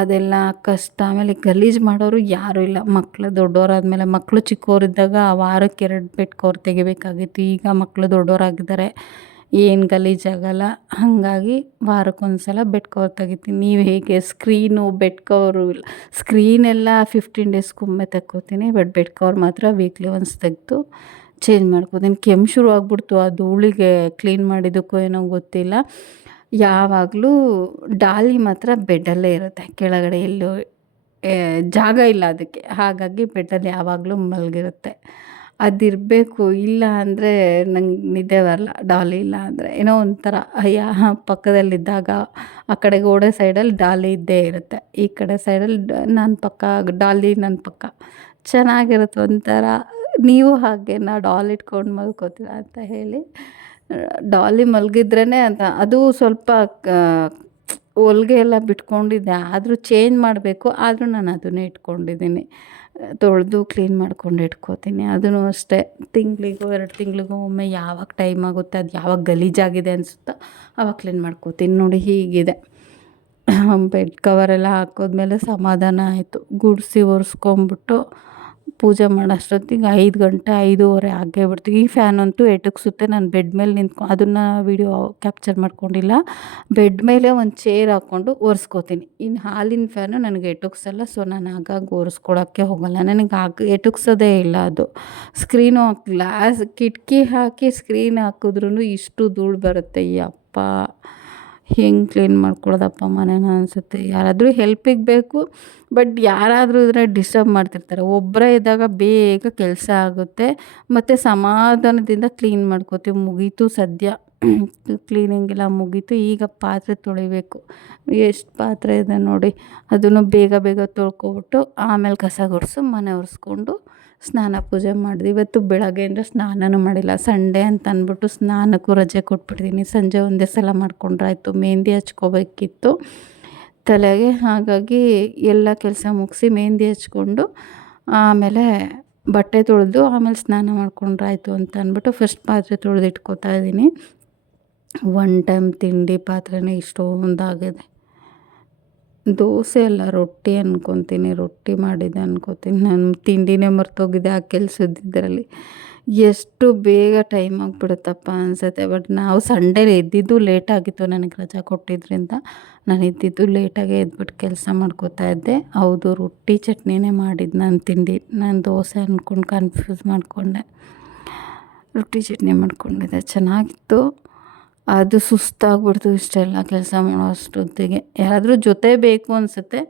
ಅದೆಲ್ಲ ಕಷ್ಟ. ಆಮೇಲೆ ಗಲೀಜು ಮಾಡೋರು ಯಾರೂ ಇಲ್ಲ. ಮಕ್ಕಳು ದೊಡ್ಡವರಾದಮೇಲೆ ಮಕ್ಕಳು ಚಿಕ್ಕವರಿದ್ದಾಗ ಆ ವಾರಕ್ಕೆ ಎರಡು ಬೆಡ್ ಕವರ್ ತೆಗಿಬೇಕಾಗಿತ್ತು. ಈಗ ಮಕ್ಕಳು ದೊಡ್ಡವರಾಗಿದ್ದಾರೆ ಏನು ಗಲೀಜಾಗಲ್ಲ ಹಾಗಾಗಿ ವಾರಕ್ಕೊಂದು ಸಲ ಬೆಡ್ ಕವರ್ ತೆಗಿತೀನಿ. ನೀವು ಹೇಗೆ? ಸ್ಕ್ರೀನು ಬೆಡ್ ಕವರು ಇಲ್ಲ. ಸ್ಕ್ರೀನೆಲ್ಲ ಫಿಫ್ಟೀನ್ ಡೇಸ್ಗೊಮ್ಮೆ ತೆಕ್ಕೋತೀನಿ. ಬಟ್ ಬೆಡ್ ಕವರ್ ಮಾತ್ರ ವೀಕ್ಲಿ ಒನ್ಸ್ ತೆಗೆದು ಚೇಂಜ್ ಮಾಡ್ಕೋತೀನಿ ಕೆಮ್ಮು ಶುರು ಆಗ್ಬಿಡ್ತು, ಆ ಧೂಳಿಗೆ ಕ್ಲೀನ್ ಮಾಡಿದ್ದಕ್ಕೂ ಏನೋ ಗೊತ್ತಿಲ್ಲ. ಯಾವಾಗಲೂ ಡಾಲಿ ಮಾತ್ರ ಬೆಡ್ಡಲ್ಲೇ ಇರುತ್ತೆ. ಕೆಳಗಡೆ ಎಲ್ಲೂ ಜಾಗ ಇಲ್ಲ ಅದಕ್ಕೆ. ಹಾಗಾಗಿ ಬೆಡ್ಡಲ್ಲಿ ಯಾವಾಗಲೂ ಮಲಗಿರುತ್ತೆ. ಅದಿರಬೇಕು, ಇಲ್ಲ ಅಂದರೆ ನಂಗೆ ನಿದ್ದೆ ಬರಲ್ಲ ಡಾಲಿ ಇಲ್ಲ ಅಂದರೆ. ಏನೋ ಒಂಥರ, ಅಯ್ಯ, ಪಕ್ಕದಲ್ಲಿದ್ದಾಗ ಆ ಕಡೆ ಗೋಡೆ ಸೈಡಲ್ಲಿ ಡಾಲಿ ಇದ್ದೇ ಇರುತ್ತೆ. ಈ ಕಡೆ ಸೈಡಲ್ಲಿ ನನ್ನ ಪಕ್ಕ, ಡಾಲಿ ನನ್ನ ಪಕ್ಕ. ಚೆನ್ನಾಗಿರುತ್ತೆ ಒಂಥರ. ನೀವು ಹಾಗೆ ನಾ ಡಾಲ್ ಇಟ್ಕೊಂಡು ಮಲ್ಕೋತೀರ ಅಂತ ಹೇಳಿ, ಡಾಲಿ ಮಲಗಿದ್ರೇ ಅಂತ, ಅದು ಸ್ವಲ್ಪ ಹೊಲಿಗೆ ಎಲ್ಲ ಬಿಟ್ಕೊಂಡಿದ್ದೆ, ಆದರೂ ಚೇಂಜ್ ಮಾಡಬೇಕು, ಆದರೂ ನಾನು ಅದನ್ನೇ ಇಟ್ಕೊಂಡಿದ್ದೀನಿ. ತೊಳೆದು ಕ್ಲೀನ್ ಮಾಡ್ಕೊಂಡು ಇಟ್ಕೋತೀನಿ, ಅದೂ ಅಷ್ಟೇ. ತಿಂಗಳಿಗೂ, ಎರಡು ತಿಂಗಳಿಗೂ ಒಮ್ಮೆ ಯಾವಾಗ ಟೈಮ್ ಆಗುತ್ತೆ, ಅದು ಯಾವಾಗ ಗಲೀಜಾಗಿದೆ ಅನಿಸುತ್ತೋ ಆವಾಗ ಕ್ಲೀನ್ ಮಾಡ್ಕೋತೀನಿ. ನೋಡಿ ಹೀಗಿದೆ. ಬೆಡ್ ಕವರೆಲ್ಲ ಹಾಕೋದ್ಮೇಲೆ ಸಮಾಧಾನ ಆಯಿತು. ಗುಡಿಸಿ ಒರೆಸ್ಕೊಂಬಿಟ್ಟು ಪೂಜೆ ಮಾಡೋಷ್ಟೊತ್ತಿಗೆ ಐದು ಗಂಟೆ ಐದೂವರೆ ಆಗೇ ಬಿಡ್ತು. ಈ ಫ್ಯಾನ್ ಅಂತೂ ಎಟಕ್ಸುತ್ತೆ. ನಾನು ಬೆಡ್ ಮೇಲೆ ನಿಂತ್ಕೊ, ಅದನ್ನು ವೀಡಿಯೋ ಕ್ಯಾಪ್ಚರ್ ಮಾಡ್ಕೊಂಡಿಲ್ಲ. ಬೆಡ್ ಮೇಲೆ ಒಂದು ಚೇರ್ ಹಾಕ್ಕೊಂಡು ಒರೆಸ್ಕೋತೀನಿ. ಇನ್ನು ಹಾಲಿನ ಫ್ಯಾನು ನನಗೆ ಎಟುಕ್ಸಲ್ಲ ಸೊ ನಾನು ಆಗಾಗ ಒರೆಸ್ಕೊಳಕ್ಕೆ ಹೋಗಲ್ಲ. ನನಗೆ ಆಗ, ಎಟುಕ್ಸೋದೇ ಇಲ್ಲ ಅದು. ಸ್ಕ್ರೀನು ಗ್ಲಾಸ್ ಕಿಟಕಿ ಹಾಕಿ ಸ್ಕ್ರೀನ್ ಹಾಕಿದ್ರೂ ಇಷ್ಟು ಧೂಳು ಬರುತ್ತೆ. ಯಪ್ಪ. ಹೆಂಗೆ ಕ್ಲೀನ್ ಮಾಡ್ಕೊಳ್ಳೋದಪ್ಪ ಮನೇನ ಅನಿಸುತ್ತೆ. ಯಾರಾದರೂ ಹೆಲ್ಪಿಗೆ ಬೇಕು ಬಟ್ ಯಾರಾದರೂ ಇದ್ರೆ ಡಿಸ್ಟರ್ಬ್ ಮಾಡ್ತಿರ್ತಾರೆ. ಒಬ್ಬರೇ ಇದ್ದಾಗ ಬೇಗ ಕೆಲಸ ಆಗುತ್ತೆ. ಮತ್ತು ಸಮಾಧಾನದಿಂದ ಕ್ಲೀನ್ ಮಾಡ್ಕೋತೀವಿ. ಮುಗೀತು ಸದ್ಯ. ಕ್ಲೀನಿಂಗ್ ಎಲ್ಲ ಮುಗೀತು. ಈಗ ಪಾತ್ರೆ ತೊಳಿಬೇಕು. ಎಷ್ಟು ಪಾತ್ರೆ ಇದೆ ನೋಡಿ. ಅದನ್ನು ಬೇಗ ಬೇಗ ತೊಳ್ಕೊಬಿಟ್ಟು ಆಮೇಲೆ ಕಸ ಗುಡಿಸು, ಮನೆ ಒರೆಸ್ಕೊಂಡು ಸ್ನಾನ ಪೂಜೆ ಮಾಡಿದ್ವಿ. ಇವತ್ತು ಬೆಳಗ್ಗೆಯಿಂದ ಸ್ನಾನನೂ ಮಾಡಿಲ್ಲ. ಸಂಡೇ ಅಂತ ಅಂದ್ಬಿಟ್ಟು ಸ್ನಾನಕ್ಕೂ ರಜೆ ಕೊಟ್ಬಿಟ್ಟಿದ್ದೀನಿ ಸಂಜೆ ಒಂದೇ ಸಲ ಮಾಡ್ಕೊಂಡ್ರಾಯ್ತು ಮೆಹಂದಿ ಹಚ್ಕೋಬೇಕಿತ್ತು. ತಲೆಗೆ ಹಾಗಾಗಿ ಎಲ್ಲ ಕೆಲಸ ಮುಗಿಸಿ ಮೆಹಂದಿ ಹಚ್ಕೊಂಡು ಆಮೇಲೆ ಬಟ್ಟೆ ತೊಳೆದು ಆಮೇಲೆ ಸ್ನಾನ ಮಾಡ್ಕೊಂಡ್ರಾಯ್ತು ಅಂತ ಅಂದ್ಬಿಟ್ಟು ಫಸ್ಟ್ ಪಾತ್ರೆ ತೊಳೆದಿಟ್ಕೋತಾ ಇದ್ದೀನಿ ಒನ್ ಟೈಮ್ ತಿಂಡಿ ಪಾತ್ರೆನೇ ಇಷ್ಟೊಂದಾಗಿದೆ. ದೋಸೆ ಅಲ್ಲ, ರೊಟ್ಟಿ ಅನ್ಕೊತೀನಿ, ರೊಟ್ಟಿ ಮಾಡಿದ್ದೆ ಅನ್ಕೋತೀನಿ. ನಾನು ತಿಂಡಿನೇ ಮರ್ತೋಗಿದ್ದೆ ಆ ಕೆಲಸದಿದ್ದರಲ್ಲಿ. ಎಷ್ಟು ಬೇಗ ಟೈಮ್ ಆಗಿಬಿಡುತ್ತಪ್ಪ ಅನಿಸುತ್ತೆ ಬಟ್ ನಾವು ಸಂಡೇಲಿ ಎದ್ದಿದ್ದು ಲೇಟಾಗಿತ್ತು ನನಗೆ ರಜಾ ಕೊಟ್ಟಿದ್ದರಿಂದ ನಾನು ಎದ್ದಿದ್ದು ಲೇಟಾಗೆ ಎದ್ಬಿಟ್ಟು ಕೆಲಸ ಮಾಡ್ಕೋತಾ ಇದ್ದೆ. ಹೌದು, ರೊಟ್ಟಿ ಚಟ್ನಿನೇ ಮಾಡಿದ್ದು ನಾನು ತಿಂಡಿ. ನಾನು ದೋಸೆ ಅಂದ್ಕೊಂಡು ಕನ್ಫ್ಯೂಸ್ ಮಾಡಿಕೊಂಡೆ. ರೊಟ್ಟಿ ಚಟ್ನಿ ಮಾಡಿಕೊಂಡಿದ್ದೆ. ಚೆನ್ನಾಗಿತ್ತು. ಅದು ಸುಸ್ತಾಗ್ಬಿಡ್ತು ಇಷ್ಟೆಲ್ಲ ಕೆಲಸ ಮಾಡೋ ಅಷ್ಟೊತ್ತಿಗೆ. ಯಾರಾದರೂ ಜೊತೆ ಬೇಕು ಅನಿಸುತ್ತೆ,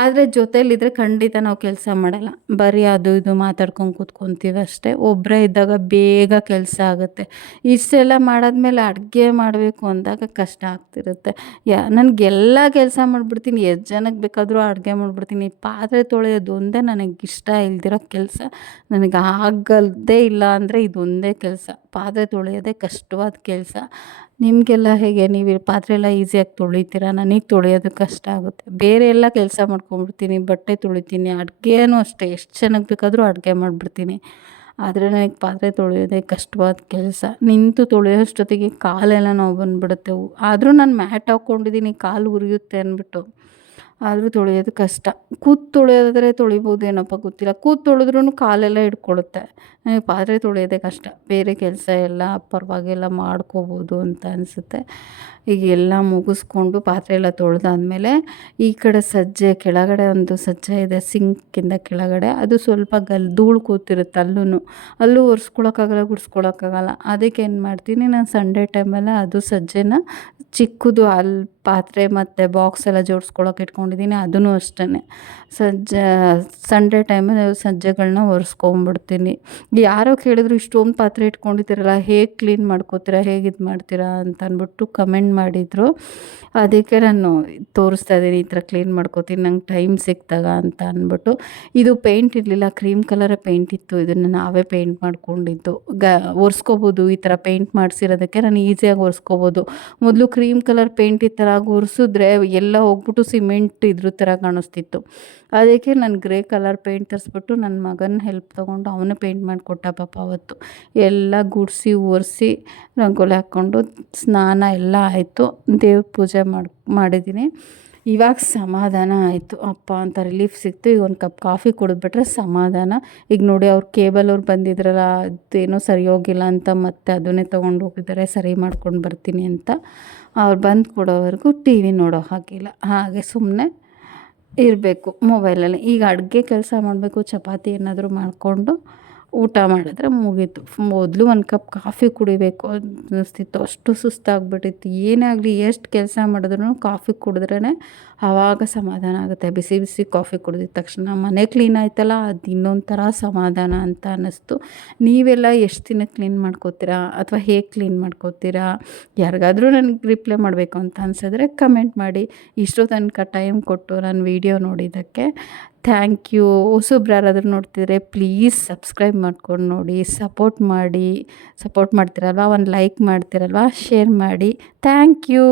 ಆದರೆ ಜೊತೇಲಿದ್ದರೆ ಖಂಡಿತ ನಾವು ಕೆಲಸ ಮಾಡಲ್ಲ. ಬರೀ ಅದು ಇದು ಮಾತಾಡ್ಕೊಂಡು ಕೂತ್ಕೊತೀವಿ ಅಷ್ಟೇ. ಒಬ್ಬರೇ ಇದ್ದಾಗ ಬೇಗ ಕೆಲಸ ಆಗುತ್ತೆ. ಇಷ್ಟೆಲ್ಲ ಮಾಡಾದ್ಮೇಲೆ ಅಡುಗೆ ಮಾಡಬೇಕು ಅಂದಾಗ ಕಷ್ಟ ಆಗ್ತಿರುತ್ತೆ. ಯಾ, ನನಗೆಲ್ಲ ಕೆಲಸ ಮಾಡಿಬಿಡ್ತೀನಿ ಎಷ್ಟು ಜನಕ್ಕೆ ಬೇಕಾದರೂ ಅಡುಗೆ ಮಾಡಿಬಿಡ್ತೀನಿ. ಪಾತ್ರೆ ತೊಳೆಯೋದು ಒಂದೇ ನನಗೆ ಇಷ್ಟ ಇಲ್ದಿರೋ ಕೆಲಸ. ನನಗೆ ಆಗಲ್ದೇ ಇಲ್ಲ ಅಂದರೆ ಇದೊಂದೇ ಕೆಲಸ. ಪಾತ್ರೆ ತೊಳೆಯೋದೇ ಕಷ್ಟವಾದ ಕೆಲಸ. ನಿಮಗೆಲ್ಲ ಹೇಗೆ? ನೀವು ಪಾತ್ರೆ ಎಲ್ಲ ಈಸಿಯಾಗಿ ತೊಳಿತೀರ? ನನಗೆ ತೊಳೆಯೋದು ಕಷ್ಟ ಆಗುತ್ತೆ. ಬೇರೆ ಎಲ್ಲ ಕೆಲಸ ಮಾಡ್ಕೊಂಡ್ಬಿಡ್ತೀನಿ. ಬಟ್ಟೆ ತೊಳಿತೀನಿ. ಅಡುಗೆನೂ ಅಷ್ಟೇ. ಎಷ್ಟು ಚೆನ್ನಾಗಿ ಬೇಕಾದರೂ ಅಡುಗೆ ಮಾಡಿಬಿಡ್ತೀನಿ. ಆದರೆ ನನಗೆ ಪಾತ್ರೆ ತೊಳೆಯೋದೇ ಕಷ್ಟವಾದ ಕೆಲಸ. ನಿಂತು ತೊಳೆಯೋಷ್ಟೊತ್ತಿಗೆ ಕಾಲೆಲ್ಲ ನೋವು ಬಂದುಬಿಡುತ್ತೆ. ಆದರೂ ನಾನು ಮ್ಯಾಟ್ ಹಾಕ್ಕೊಂಡಿದ್ದೀನಿ ಕಾಲು ಉರಿಯುತ್ತೆ ಅಂದ್ಬಿಟ್ಟು ಆದರೂ ತೊಳೆಯೋದು ಕಷ್ಟ. ಕೂತು ತೊಳೆಯೋದಾದರೆ ತೊಳಿಬೋದೇನಪ್ಪ ಗೊತ್ತಿಲ್ಲ. ಕೂತು ತೊಳೆದ್ರೂ ಕಾಲೆಲ್ಲ ಹಿಡ್ಕೊಳ್ಳುತ್ತೆ ನನಗೆ ಪಾತ್ರೆ ತೊಳೆಯೋದೇ ಕಷ್ಟ. ಬೇರೆ ಕೆಲಸ ಎಲ್ಲ ಪರವಾಗಿಲ್ಲ ಮಾಡ್ಕೋಬೋದು ಅಂತ ಅನಿಸುತ್ತೆ. ಈಗ ಎಲ್ಲ ಮುಗಿಸ್ಕೊಂಡು ಪಾತ್ರೆ ಎಲ್ಲ ತೊಳೆದಾದ್ಮೇಲೆ ಈ ಕಡೆ ಸಜ್ಜೆ, ಕೆಳಗಡೆ ಒಂದು ಸಜ್ಜೆ ಇದೆ ಸಿಂಕಿಂದ ಕೆಳಗಡೆ. ಅದು ಸ್ವಲ್ಪ ಗಲ್ ಧೂಳು ಕೂತಿರುತ್ತೆ ಅಲ್ಲೂ ಅಲ್ಲೂ ಒರೆಸ್ಕೊಳಕ್ಕಾಗಲ್ಲ, ಗುಡಿಸ್ಕೊಳಕ್ಕಾಗಲ್ಲ. ಅದಕ್ಕೆ ಏನು ಮಾಡ್ತೀನಿ ನಾನು ಸಂಡೇ ಟೈಮಲ್ಲಿ ಅದು ಸಜ್ಜೆನ ಚಿಕ್ಕದು ಅಲ್ಲಿ ಪಾತ್ರೆ ಮತ್ತು ಬಾಕ್ಸ್ ಎಲ್ಲ ಜೋಡಿಸ್ಕೊಳಕ್ಕೆ ಇಟ್ಕೊಂಡಿದ್ದೀನಿ ಅದೂ ಅಷ್ಟೇ ಸಜ್ಜೆ ಸಂಡೇ ಟೈಮಲ್ಲಿ ಸಜ್ಜೆಗಳನ್ನ ಒರೆಸ್ಕೊಂಬಿಡ್ತೀನಿ. ಯಾರೋ ಕೇಳಿದ್ರು ಇಷ್ಟೊಂದು ಪಾತ್ರೆ ಇಟ್ಕೊಂಡಿದ್ದೀರಲ್ಲ, ಹೇಗೆ ಕ್ಲೀನ್ ಮಾಡ್ಕೋತೀರಾ, ಹೇಗೆ ಇದು ಮಾಡ್ತೀರಾ ಅಂತ ಅಂದ್ಬಿಟ್ಟು ಕಮೆಂಟ್ ಮಾಡಿದರು. ಅದಕ್ಕೆ ನಾನು ತೋರಿಸ್ತಾ ಇದ್ದೀನಿ, ಈ ಥರ ಕ್ಲೀನ್ ಮಾಡ್ಕೋತೀನಿ, ನಂಗೆ ಟೈಮ್ ಸಿಕ್ಕಿದಾಗ ಅಂತ ಅಂದ್ಬಿಟ್ಟು. ಇದು ಪೇಂಟ್ ಇರಲಿಲ್ಲ ಕ್ರೀಮ್ ಕಲರ ಪೇಂಟ್ ಇತ್ತು, ಇದನ್ನು ನಾವೇ ಪೇಂಟ್ ಮಾಡ್ಕೊಂಡಿದ್ದು. ಗ, ಒರೆಸ್ಕೋಬೋದು, ಈ ಥರ ಪೇಂಟ್ ಮಾಡಿಸಿರೋದಕ್ಕೆ ನಾನು ಈಸಿಯಾಗಿ ಒರೆಸ್ಕೋಬೋದು. ಮೊದಲು ಕ್ರೀಮ್ ಕಲರ್ ಪೇಂಟ್ ಈ ಥರ ಒರೆಸಿದ್ರೆ ಎಲ್ಲ ಹೋಗ್ಬಿಟ್ಟು ಸಿಮೆಂಟ್ ಇದ್ರ ಥರ ಕಾಣಿಸ್ತಿತ್ತು. ಅದಕ್ಕೆ ನಾನು ಗ್ರೇ ಕಲರ್ ಪೇಂಟ್ ತರಿಸ್ಬಿಟ್ಟು ನನ್ನ ಮಗನ ಹೆಲ್ಪ್ ತೊಗೊಂಡು ಅವನೇ ಪೇಂಟ್ ಮಾಡಿಕೊಟ್ಟ ಪಾಪ ಅವತ್ತು. ಎಲ್ಲ ಗುಡಿಸಿ, ಒರೆಸಿ ರಂಗೋಲಿ ಹಾಕ್ಕೊಂಡು ಸ್ನಾನ ಎಲ್ಲ ಆಯಿತು. ದೇವ್ರ ಪೂಜೆ ಮಾಡಿ, ಮಾಡಿದ್ದೀನಿ. ಇವಾಗ ಸಮಾಧಾನ ಆಯಿತು. ಅಪ್ಪ ಅಂತ ರಿಲೀಫ್ ಸಿಕ್ತು. ಈಗ ಒಂದು ಕಪ್ ಕಾಫಿ ಕುಡಿದ್ಬಿಟ್ರೆ ಸಮಾಧಾನ. ಈಗ ನೋಡಿ ಅವ್ರು ಕೇಬಲ್ ಅವ್ರು ಬಂದಿದ್ರಲ್ಲ, ಅದೇನೋ ಸರಿ ಹೋಗಿಲ್ಲ ಅಂತ ಮತ್ತೆ ಅದನ್ನೇ ತೊಗೊಂಡು ಹೋಗಿದ್ದಾರೆ. ಸರಿ ಮಾಡ್ಕೊಂಡು ಬರ್ತೀನಿ ಅಂತ. ಅವ್ರು ಬಂದು ಕೊಡೋವರೆಗೂ ಟಿ ವಿ ನೋಡೋ ಹಾಗಿಲ್ಲ. ಹಾಗೆ ಸುಮ್ಮನೆ ಇರಬೇಕು ಮೊಬೈಲಲ್ಲಿ. ಈಗ ಅಡುಗೆ ಕೆಲಸ ಮಾಡಬೇಕು, ಚಪಾತಿ ಏನಾದರೂ ಮಾಡಿಕೊಂಡು ಊಟ ಮಾಡಿದ್ರೆ ಮುಗೀತು. ಮೊದಲು ಒಂದು ಕಪ್ ಕಾಫಿ ಕುಡಿಬೇಕು ಅನ್ನಿಸ್ತಿತ್ತು. ಅಷ್ಟು ಸುಸ್ತಾಗಿಬಿಟ್ಟಿತ್ತು. ಏನೇ ಆಗಲಿ ಎಷ್ಟು ಕೆಲಸ ಮಾಡಿದ್ರೂ ಕಾಫಿ ಕುಡಿದ್ರೇ ಆವಾಗ ಸಮಾಧಾನ ಆಗುತ್ತೆ. ಬಿಸಿ ಬಿಸಿ ಕಾಫಿ ಕುಡಿದಿದ ತಕ್ಷಣ ಮನೆ ಕ್ಲೀನ್ ಆಯ್ತಲ್ಲ, ಅದು ಇನ್ನೊಂದು ಥರ ಸಮಾಧಾನ ಅಂತ ಅನ್ನಿಸ್ತು. ನೀವೆಲ್ಲ ಎಷ್ಟು ದಿನ ಕ್ಲೀನ್ ಮಾಡ್ಕೋತೀರಾ? ಅಥವಾ ಹೇಗೆ ಕ್ಲೀನ್ ಮಾಡ್ಕೋತೀರಾ? ಯಾರಿಗಾದರೂ ನನಗೆ ರಿಪ್ಲೈ ಮಾಡಬೇಕು ಅಂತ ಅನ್ಸಿದ್ರೆ ಕಮೆಂಟ್ ಮಾಡಿ. ಇಷ್ಟೋ ತನಕ ಟೈಮ್ ಕೊಟ್ಟು ನಾನು ವೀಡಿಯೋ ನೋಡಿದ್ದಕ್ಕೆ. ಥ್ಯಾಂಕ್ ಯು ಹೊಸಬ್ರು ಯಾರಾದರೂ ನೋಡ್ತಿದ್ರೆ ಪ್ಲೀಸ್ ಸಬ್ಸ್ಕ್ರೈಬ್ ಮಾಡ್ಕೊಂಡು ನೋಡಿ. ಸಪೋರ್ಟ್ ಮಾಡಿ. ಸಪೋರ್ಟ್ ಮಾಡ್ತೀರಲ್ವ? ಒಂದು ಲೈಕ್ ಮಾಡ್ತೀರಲ್ವ? ಶೇರ್ ಮಾಡಿ. Thank you